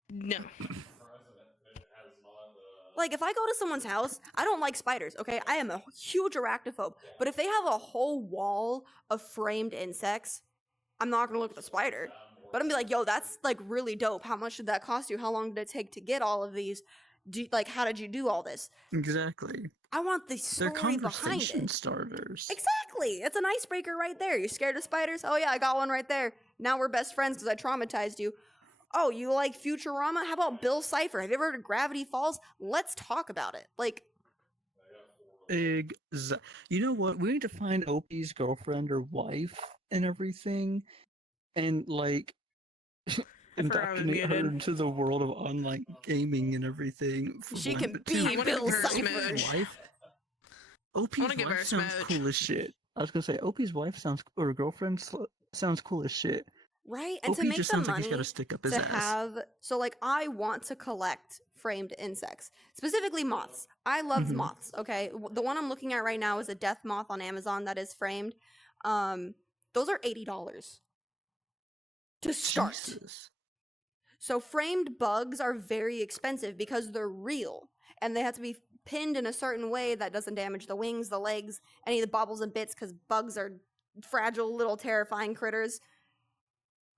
no. Like, if I go to someone's house, I don't like spiders, okay? I am a huge arachnophobe. But if they have a whole wall of framed insects, I'm not gonna look at the spider. But I'm gonna be like, yo, that's, like, really dope. How much did that cost you? How long did it take to get all of these? How did you do all this? Exactly. I want the They're story behind conversation it. starters. Exactly! It's an icebreaker right there. You scared of spiders? Oh yeah, I got one right there. Now we're best friends because I traumatized you. Oh, you like Futurama? How about Bill Cipher? Have you ever heard of Gravity Falls? Let's talk about it. Like, You know what? We need to find Opie's girlfriend or wife and everything, and like indoctrinate her into the world of online gaming and everything. she one, can but two, be Bill her Cipher. smooch. wife. OP's wanna give her wife a sounds smooch. cool as shit. I was gonna say OP's wife sounds or girlfriend sounds cool as shit. Right? And OP to make just the sounds like he's got money to stick up his to ass. have, so like I want to collect framed insects, specifically moths. I love Mhm. moths. Okay, the one I'm looking at right now is a death moth on Amazon that is framed. Those are $80 to start. Jesus. So framed bugs are very expensive because they're real and they have to be pinned in a certain way that doesn't damage the wings, the legs, any of the bobbles and bits, because bugs are fragile little terrifying critters.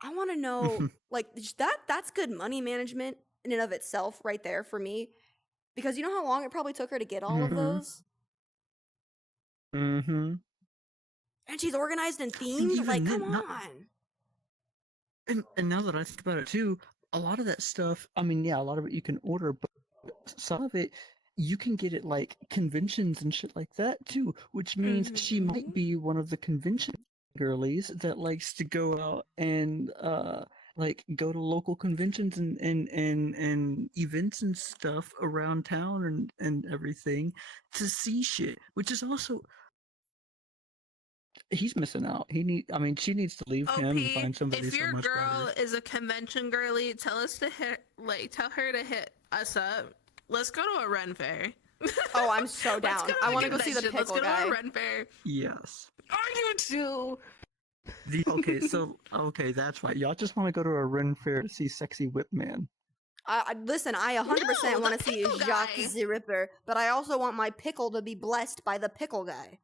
I want to know, like, that's good money management in and of itself right there for me, because you know how long it probably took her to get all of Mhm. those, Mm-hmm. and she's organized and themed. even Like, then, come not- on. And now that I think about it too, A lot of that stuff, I mean, yeah, a lot of it you can order, but some of it you can get at like conventions and shit like that too, which means she might Mhm. be one of the convention girlies that likes to go out and like go to local conventions and events and stuff around town and everything to see shit, which is also he's missing out. I mean, she needs to leave him and OP, find somebody if so your much girl better. is a convention girly, tell her to hit us up. Let's go to a Ren fair. Oh, I'm so Let's down. go to I a want to go see the convention. Let's pickle go to guy. a Ren fair. yes. Are you too? Okay, that's right. Y'all just want to go to a Ren fair to see sexy whip man. Listen, I 100% No, want the to see pickle Jacques guy. the Ripper, but I also want my pickle to be blessed by the pickle guy.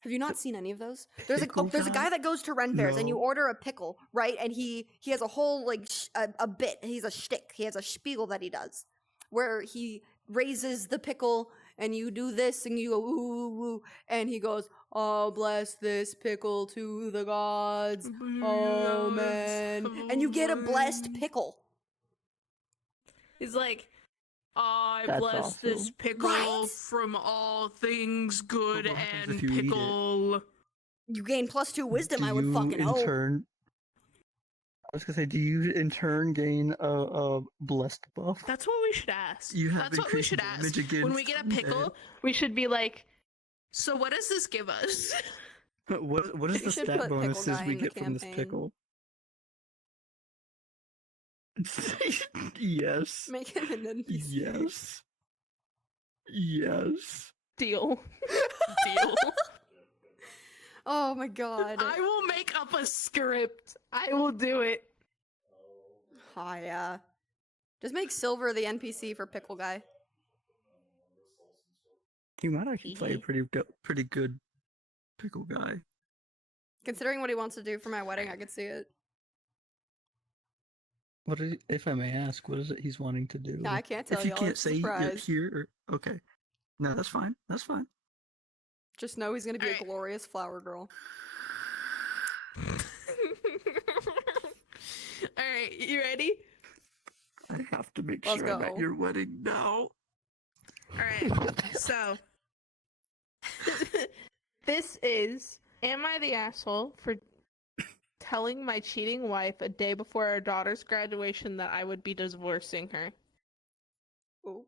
Have you not seen any of those? There's pickle a guy guy? that goes to Ren fairs and you No. order a pickle, right? And he has a whole like a bit. He's a shtick. He has a spiel that he does, where he raises the pickle and you do this and you go ooh ooh, ooh and he goes, "Oh, bless this pickle to the gods, oh man," and you get a blessed pickle. He's like, I That's bless this awesome. pickle Right? from all things good But what happens and if you eat it? pickle. You gain +2 wisdom. Do I would you fucking in hope. turn? I was gonna say, do you in turn gain a blessed buff? That's what we should ask. You have That's what we should increasing ask. damage When we against get a pickle, we should be like, so what does this give us? What is You the should stat put pickle bonuses guy we in the get from this campaign. pickle? Yes. Make him an NPC. Yes. Yes. Deal. Deal. Oh my god. I will make up a script. I will do it. Oh yeah. Just make Silver the NPC for Pickle Guy. He might actually play a Hee pretty good pickle guy. Considering what he wants to do for my wedding, I could see it. What is, if I may ask, what is it he's wanting to do? Yeah, I can't tell If you y'all. can't It's a say surprise. here, okay. No, that's fine. That's fine. Just know he's gonna be Alright. a glorious flower girl. Alright, you ready? I have to make Let's sure I'm go. at your wedding now. Alright, so. This is Am I the Asshole for telling my cheating wife a day before our daughter's graduation that I would be divorcing her? Ooh.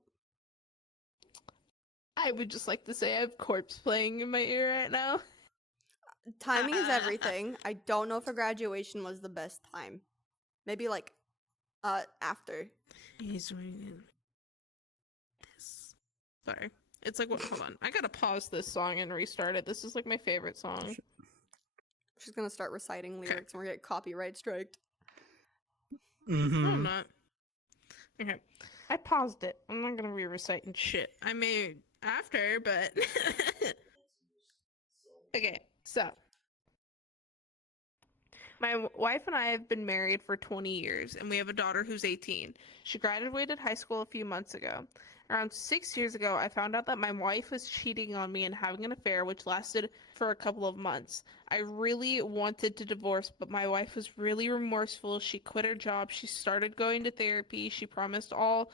I would just like to say I have corpse playing in my ear right now. Timing is everything. I don't know if a graduation was the best time. Maybe like after. He's reading this. Sorry. It's like, what? Hold on. I gotta pause this song and restart it. This is like my favorite song. She's gonna start reciting lyrics and we're gonna get copyright striked. No, Mm-hmm. I'm not. Okay. I paused it. I'm not gonna be reciting shit. I may after, but. Okay, so. My wife and I have been married for 20 years, and we have a daughter who's 18. She graduated high school a few months ago. Around 6 years ago, I found out that my wife was cheating on me and having an affair, which lasted for a couple of months. I really wanted to divorce, but my wife was really remorseful. She quit her job. She started going to therapy. She promised all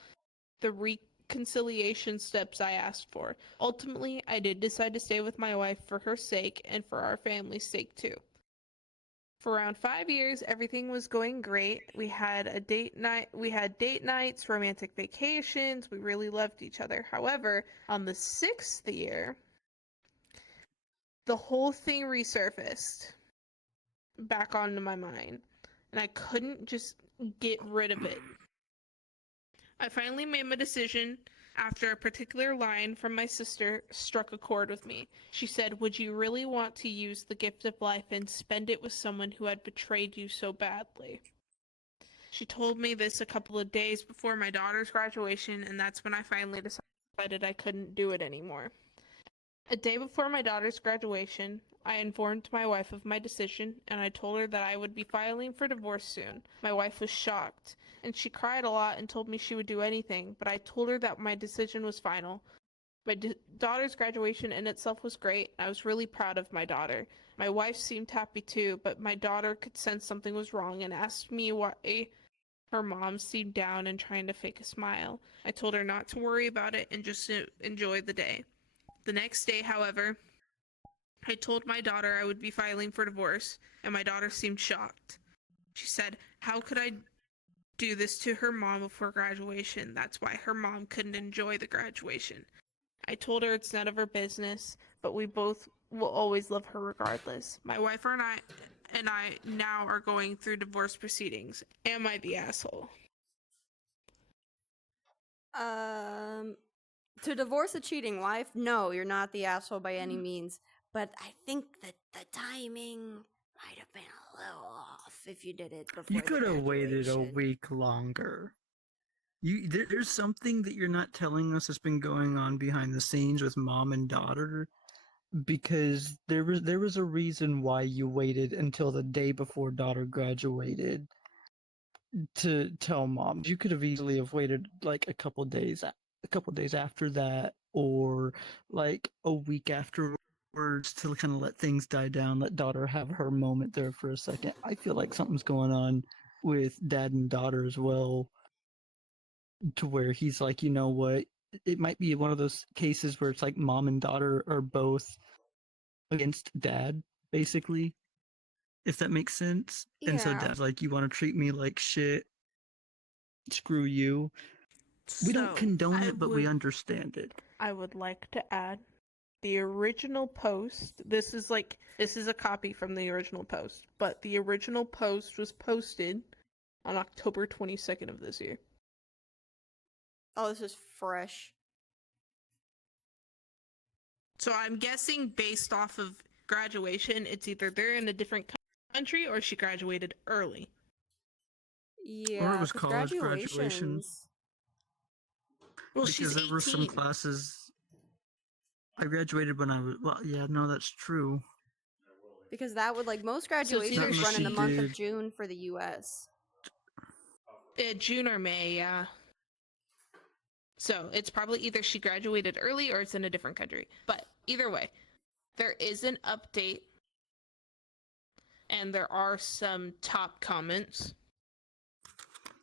the reconciliation steps I asked for. Ultimately, I did decide to stay with my wife for her sake and for our family's sake too. For around 5 years, everything was going great. We had date nights, romantic vacations. We really loved each other. However, on the 6th year, the whole thing resurfaced back onto my mind, and I couldn't just get rid of it. I finally made my decision after a particular line from my sister struck a chord with me. She said, "Would you really want to use the gift of life and spend it with someone who had betrayed you so badly?" She told me this a couple of days before my daughter's graduation, and that's when I finally decided I couldn't do it anymore. A day before my daughter's graduation, I informed my wife of my decision, and I told her that I would be filing for divorce soon. My wife was shocked, and she cried a lot and told me she would do anything, but I told her that my decision was final. My daughter's graduation in itself was great. I was really proud of my daughter. My wife seemed happy too, but my daughter could sense something was wrong and asked me why her mom seemed down and trying to fake a smile. I told her not to worry about it and just to enjoy the day. The next day, however, I told my daughter I would be filing for divorce, and my daughter seemed shocked. She said, "How could I do this to her mom before graduation? That's why her mom couldn't enjoy the graduation." I told her it's none of her business, but we both will always love her regardless. My wife and I now are going through divorce proceedings. Am I the asshole? To divorce a cheating wife, no, you're not the asshole by any means. But I think that the timing might have been a little off if you did it before. You could have waited a graduation. week longer. There's something that you're not telling us that's been going on behind the scenes with mom and daughter, because there was a reason why you waited until the day before daughter graduated to tell mom. You could have easily have waited like a couple days after that, or like a week afterwards, to kind of let things die down, let daughter have her moment there for a second. I feel like something's going on with dad and daughter as well, to where he's like, you know what, it might be one of those cases where it's like mom and daughter are both against dad, basically, if that makes sense. And so Yeah. dad's like, you want to treat me like shit, screw you. We don't condone it, but we understand it. I would like to add the original post. This is a copy from the original post, but the original post was posted on October 22nd of this year. Oh, this is fresh. So I'm guessing based off of graduation, it's either they're in a different country or she graduated early. Yeah, Or it was 'cause college graduation. graduations. Well, Because she's there 18. were some classes. I graduated when I was, well, yeah, no, that's true. Because that would, like, most it's graduations either run in the she month of did- June for the US. June or May, yeah. So it's probably either she graduated early or it's in a different country. But either way, there is an update. And there are some top comments.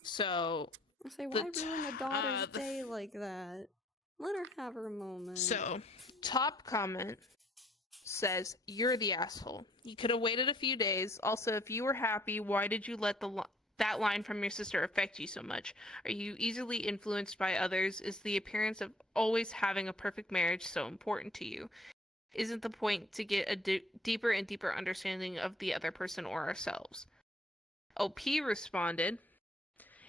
So I say, The why t- ruin the daughter's the- day like that? Let her have her moment. So, top comment says, "You're the asshole. You could have waited a few days. Also, if you were happy, why did you let that line from your sister affect you so much? Are you easily influenced by others? Is the appearance of always having a perfect marriage so important to you? Isn't the point to get a deeper and deeper understanding of the other person or ourselves?" OP responded,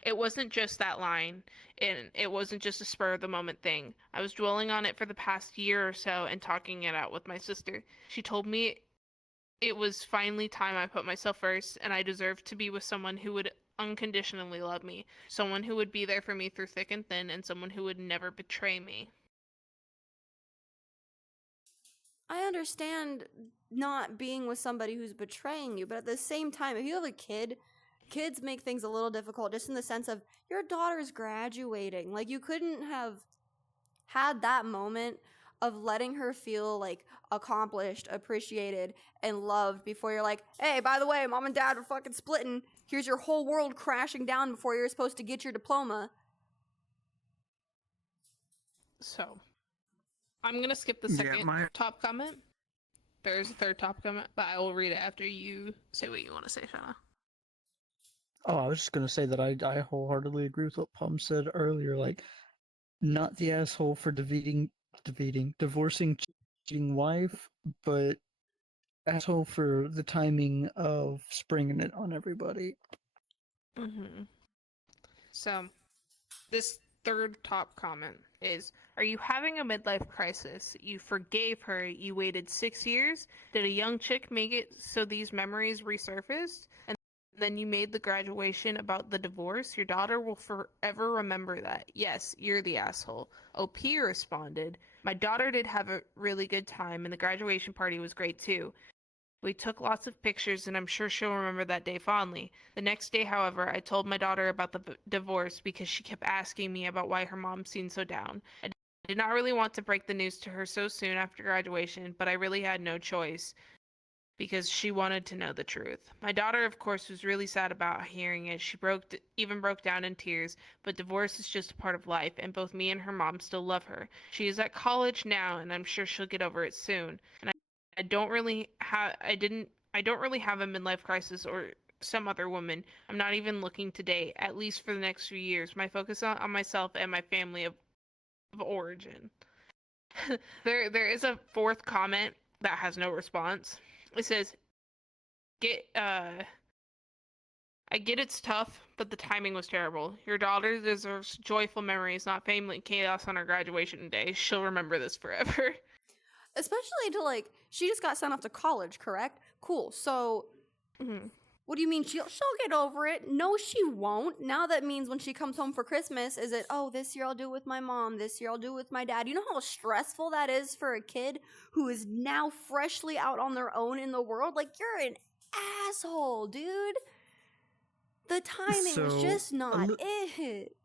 "It wasn't just that line, and it wasn't just a spur of the moment thing. I was dwelling on it for the past year or so and talking it out with my sister. She told me it was finally time I put myself first, and I deserved to be with someone who would unconditionally love me, someone who would be there for me through thick and thin, and someone who would never betray me." I understand not being with somebody who's betraying you, but at the same time, if you have a kid, kids make things a little difficult just in the sense of your daughter's graduating. Like, you couldn't have had that moment of letting her feel like accomplished, appreciated, and loved before you're like, hey, by the way, mom and dad are fucking splitting. Here's your whole world crashing down before you're supposed to get your diploma. So, I'm going to skip the Yeah, second my- top comment. There's a third top comment, but I will read it after you say what you want to say, Shauna. Oh, I was just gonna say that I wholeheartedly agree with what Pum said earlier. Like, not the asshole for divorcing cheating wife, but asshole for the timing of springing it on everybody. Mm-hmm. So, this third top comment is, are you having a midlife crisis? You forgave her, you waited 6 years? Did a young chick make it so these memories resurfaced? And then you made the graduation about the divorce? Your daughter will forever remember that. Yes, you're the asshole. OP responded, my daughter did have a really good time, and the graduation party was great too. We took lots of pictures, and I'm sure she'll remember that day fondly. The next day, however, I told my daughter about the divorce because she kept asking me about why her mom seemed so down. I did not really want to break the news to her so soon after graduation, but I really had no choice because she wanted to know the truth. My daughter, of course, was really sad about hearing it. She even broke down in tears, but divorce is just a part of life, and both me and her mom still love her. She is at college now, and I'm sure she'll get over it soon. And I don't really have a midlife crisis or some other woman. I'm not even looking to date, at least for the next few years. My focus is on myself and my family of origin. There is a fourth comment that has no response. It says, I get it's tough, but the timing was terrible. Your daughter deserves joyful memories, not family chaos on her graduation day. She'll remember this forever. Especially to, like, she just got sent off to college, correct? Cool. So, what do you mean she'll get over it? No, she won't. Now that means when she comes home for Christmas, is it, oh, this year I'll do it with my mom, this year I'll do it with my dad. You know how stressful that is for a kid who is now freshly out on their own in the world? Like, you're an asshole, dude. The timing was So, just not it.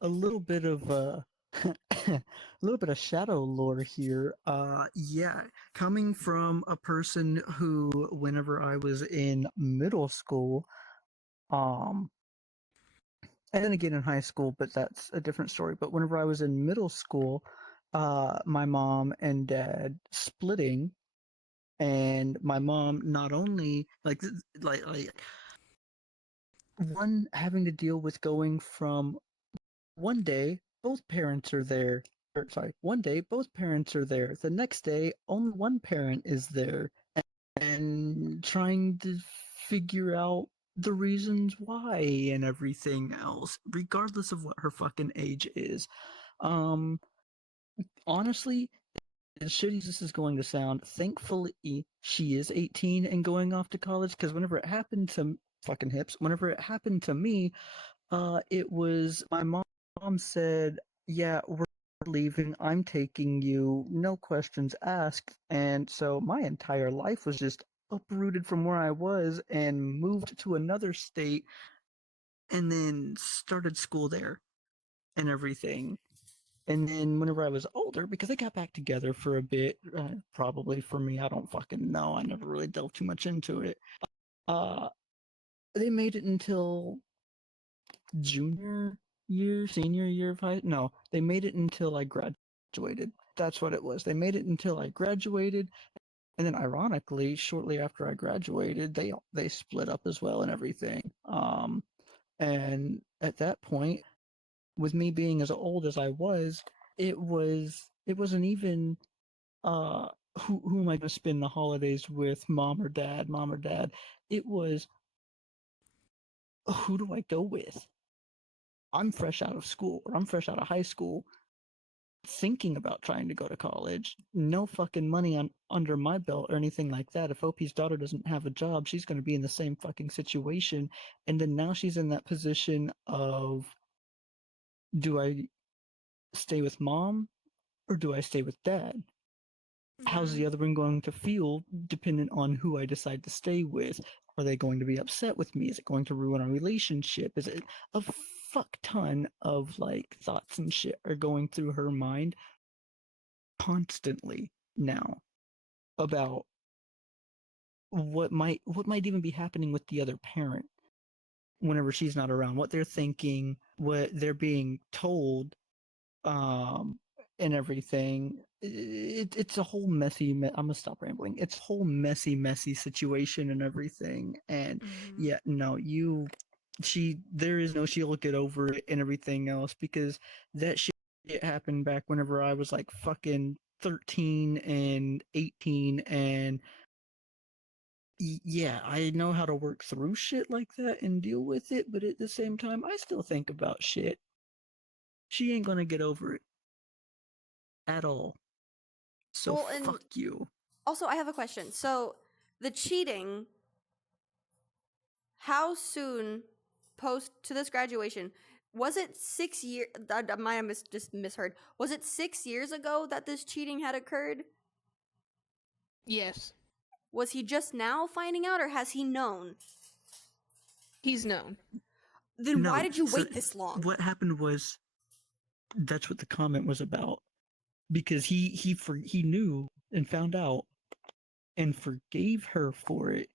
a little bit of a little bit of shadow lore here. Yeah, coming from a person who, whenever I was in middle school, and then again in high school, but that's a different story. But whenever I was in middle school, my mom and dad splitting, and my mom not only like one having to deal with going from one day both parents are there, or sorry, one day both parents are there, the next day only one parent is there, and trying to figure out the reasons why and everything else, regardless of what her fucking age is. Honestly, as shitty as this is going to sound, thankfully she is 18 and going off to college, because whenever it happened to fucking hips, whenever it happened to me, it was my mom said, yeah, we're leaving, I'm taking you, no questions asked. And so my entire life was just uprooted from where I was and moved to another state, and then started school there and everything. And then whenever I was older, because they got back together for a bit, probably for me, I don't fucking know, I never really delved too much into it. They made it until senior year of high. No, they made it until I graduated. That's what it was. They made it until I graduated, and then ironically, shortly after I graduated, they split up as well and everything. And at that point, with me being as old as I was, it wasn't even who am I going to spend the holidays with, mom or dad, mom or dad. It was, who do I go with? I'm fresh out of school, or I'm fresh out of high school, thinking about trying to go to college. No fucking money under my belt or anything like that. If OP's daughter doesn't have a job, she's going to be in the same fucking situation. And then now she's in that position of, do I stay with mom or do I stay with dad? How's the other one going to feel dependent on who I decide to stay with? Are they going to be upset with me? Is it going to ruin our relationship? Is it a fuck ton of like thoughts and shit are going through her mind constantly now about what might even be happening with the other parent whenever she's not around, what they're thinking, what they're being told, and everything. it's a whole messy. I'm gonna stop rambling. It's a whole messy situation and everything. And yeah, no, there is no she'll get over it and everything else because that shit happened back whenever I was like fucking 13 and 18 and yeah, I know how to work through shit like that and deal with it, but at the same time, I still think about shit. She ain't gonna get over it at all. So Well, and fuck you. also, I have a question. So, the cheating, how soon post to this graduation? Was it 6 years? I might have just misheard. Was it 6 years ago that this cheating had occurred? Yes, Was he just now finding out, or has he known? he's known. Then No, why did you so wait this long? What happened was that's what the comment was about because he knew and found out and forgave her for it.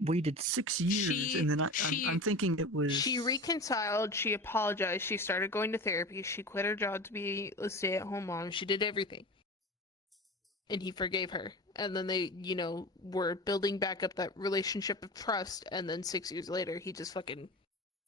Waited 6 years, and then I'm thinking it was She reconciled, she apologized, she started going to therapy, she quit her job to be a stay-at-home mom, she did everything. And he forgave her. And then they, were building back up that relationship of trust, and then 6 years later, he just fucking...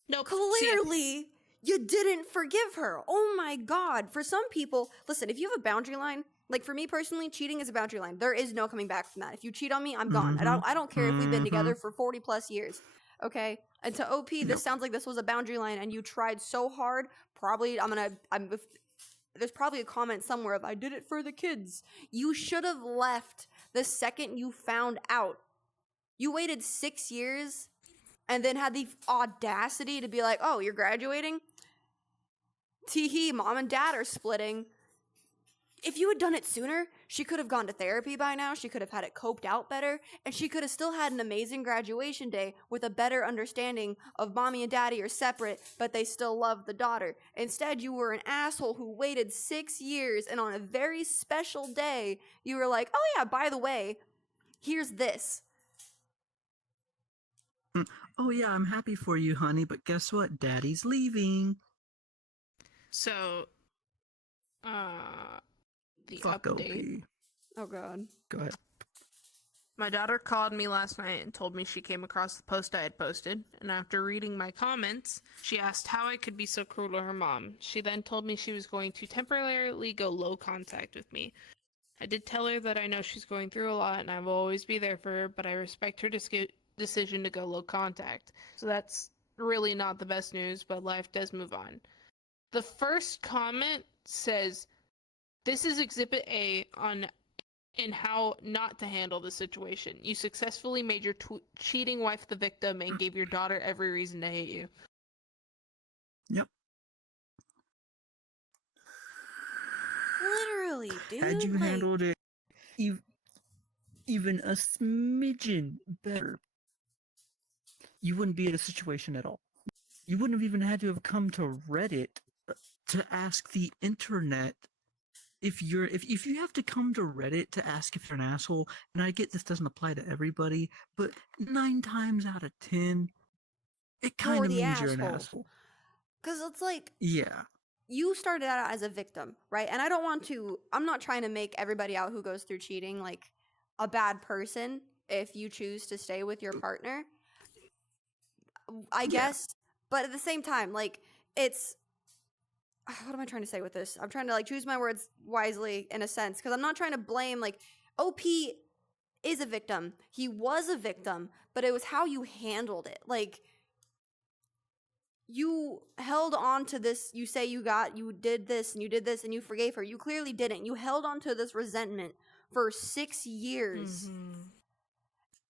Nope. see ya. Clearly, you didn't forgive her. Oh my god. For some people, listen, if you have a boundary line, like for me personally, cheating is a boundary line. There is no coming back from that. If you cheat on me, I'm gone. I don't care if we've been together for 40 plus years. Okay? And to OP, this sounds like this was a boundary line and you tried so hard. Probably there's probably a comment somewhere of I did it for the kids. You should have left the second you found out. You waited 6 years and then had the audacity to be like, "Oh, you're graduating? Tee-hee, mom and dad are splitting." If you had done it sooner, she could have gone to therapy by now, she could have had it coped out better, and she could have still had an amazing graduation day with a better understanding of mommy and daddy are separate, but they still love the daughter. Instead, you were an asshole who waited 6 years, and on a very special day, you were like, "Oh yeah, by the way, here's this." oh yeah, I'm happy for you, honey, but guess what? Daddy's leaving. So, the Fuck update. OP. Oh god. Go ahead. My daughter called me last night and told me she came across the post I had posted, and after reading my comments, she asked how I could be so cruel to her mom. She then told me she was going to temporarily go low contact with me. I did tell her that I know she's going through a lot and I will always be there for her, but I respect her decision to go low contact. So that's really not the best news, but life does move on. The first comment says, "This is Exhibit A on in how not to handle the situation. You successfully made your cheating wife the victim and gave your daughter every reason to hate you." Yep. Literally, dude. Had you like, handled it even a smidgen better, you wouldn't be in a situation at all. You wouldn't have even had to have come to Reddit to ask the internet if you have to come to Reddit to ask if you're an asshole, and I get this doesn't apply to everybody, but 9 times out of 10, it kind of the means you're an asshole. asshole. Because it's like, Yeah. you started out as a victim, right? And I'm not trying to make everybody out who goes through cheating like a bad person if you choose to stay with your partner. I guess, but at the same time, like, it's, what am I trying to say with this? I'm trying to like choose my words wisely in a sense, because I'm not trying to blame, like, OP is a victim. He was a victim, but it was how you handled it. Like, you held on to this. You say you did this and you did this and you forgave her. You clearly didn't. You held on to this resentment for 6 years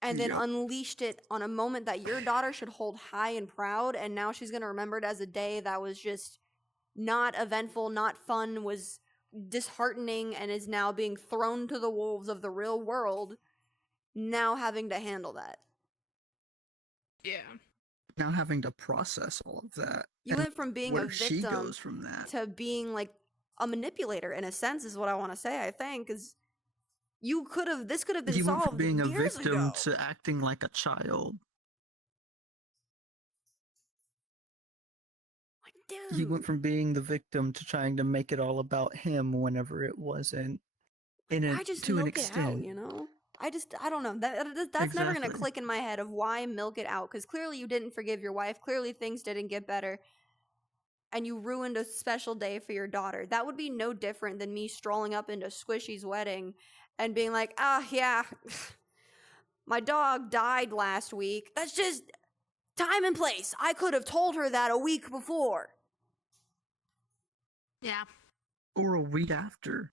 and then unleashed it on a moment that your daughter should hold high and proud. And now she's going to remember it as a day that was just not eventful, not fun, was disheartening, and is now being thrown to the wolves of the real world, now having to handle that. Yeah. Now having to process all of that. You went from being a where she victim goes from that. to being like a manipulator, in a sense, is what I want to say. I think is this could have been He went solved from being a years victim ago. to acting like a child. Like, dude, He went from being the victim to trying to make it all about him whenever it wasn't. I just to an milk it out, extent. you know? I don't know. That's never going to Exactly. click in my head of why milk it out. Because clearly you didn't forgive your wife. Clearly things didn't get better. And you ruined a special day for your daughter. That would be no different than me strolling up into Squishy's wedding and being like, yeah, my dog died last week. That's just time and place. I could have told her that a week before. Yeah. Or a week after.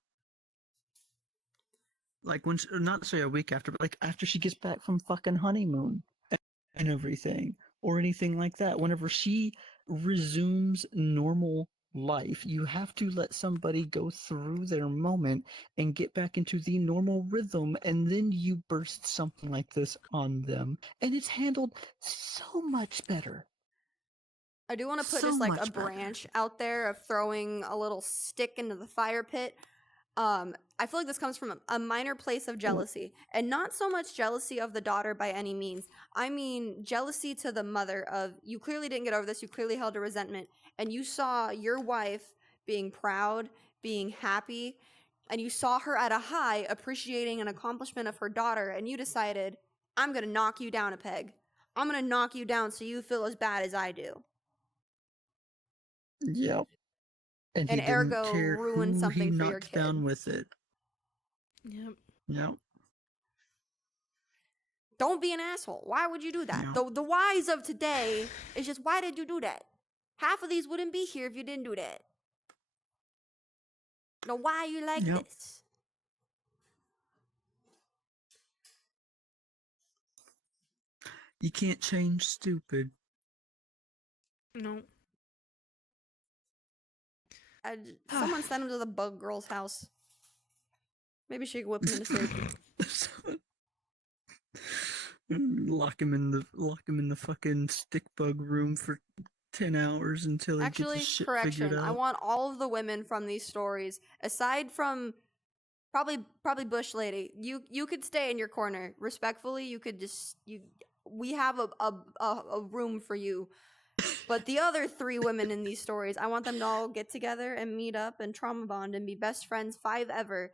Like not necessarily a week after, but like after she gets back from fucking honeymoon and everything, or anything like that. Whenever she resumes normal life, you have to let somebody go through their moment and get back into the normal rhythm, and then you burst something like this on them, and it's handled so much better. I do want to put So just like a much better. branch out there of throwing a little stick into the fire pit. I feel like this comes from a minor place of jealousy, and not so much jealousy of the daughter by any means. I mean jealousy to the mother of, you clearly didn't get over this, you clearly held a resentment, and you saw your wife being proud, being happy, and you saw her at a high appreciating an accomplishment of her daughter, and you decided, I'm gonna knock you down a peg. I'm gonna knock you down so you feel as bad as I do. Yep. And And he didn't ergo care ruin who something he for your knocked kid. down with it. Yep. Yep. Don't be an asshole. Why would you do that? No. The whys of today is just, why did you do that? Half of these wouldn't be here if you didn't do that. Now, why you like Yep. this? You can't change stupid. No. Someone send him to the bug girl's house. Maybe she could whip him into safety. Lock him in the fucking stick bug room for 10 hours until he Actually, gets his shit correction. figured out. I want all of the women from these stories, aside from probably Bush Lady. You could stay in your corner respectfully. You could just we have a room for you. But the other 3 women in these stories, I want them to all get together and meet up and trauma bond and be best friends 5 ever.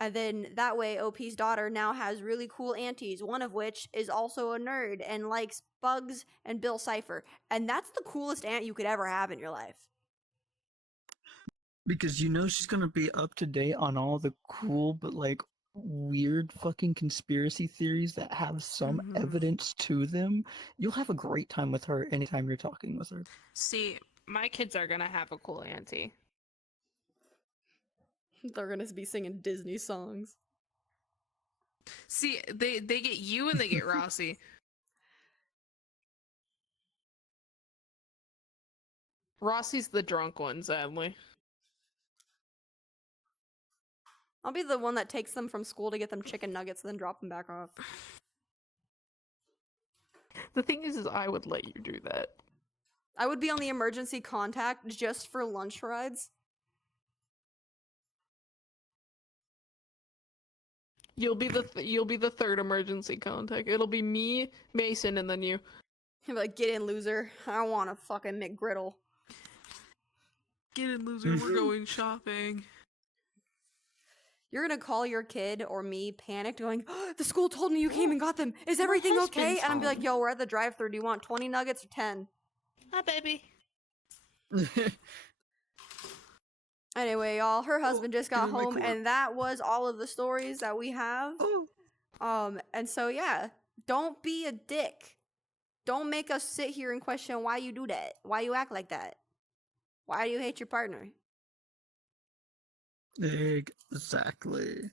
And then that way, OP's daughter now has really cool aunties, one of which is also a nerd and likes Bugs and Bill Cipher. And that's the coolest aunt you could ever have in your life. Because you know she's gonna be up to date on all the cool but like weird fucking conspiracy theories that have some evidence to them. You'll have a great time with her anytime you're talking with her. See, my kids are gonna have a cool auntie. They're gonna be singing Disney songs. See, they get you and they get Rossi. Rossi's the drunk one, sadly. I'll be the one that takes them from school to get them chicken nuggets and then drop them back off. The thing is I would let you do that. I would be on the emergency contact just for lunch rides. You'll be the third emergency contact. It'll be me, Mason, and then you. I'd be like, get in, loser. I want a fucking McGriddle. Get in, loser. We're going shopping. You're gonna call your kid or me panicked going, oh, the school told me you came and got them. Is everything okay? And I'm be like, yo, we're at the drive-thru. Do you want 20 nuggets or 10? Hi, baby. Anyway, y'all, her husband just got give me my home, cord. and that was all of the stories that we have. And so yeah, don't be a dick. Don't make us sit here and question why you do that. Why you act like that? Why do you hate your partner? Exactly.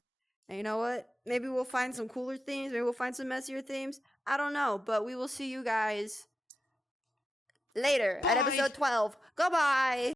And you know what? Maybe we'll find some cooler themes. Maybe we'll find some messier themes. I don't know, but we will see you guys later at Bye. episode 12. Goodbye!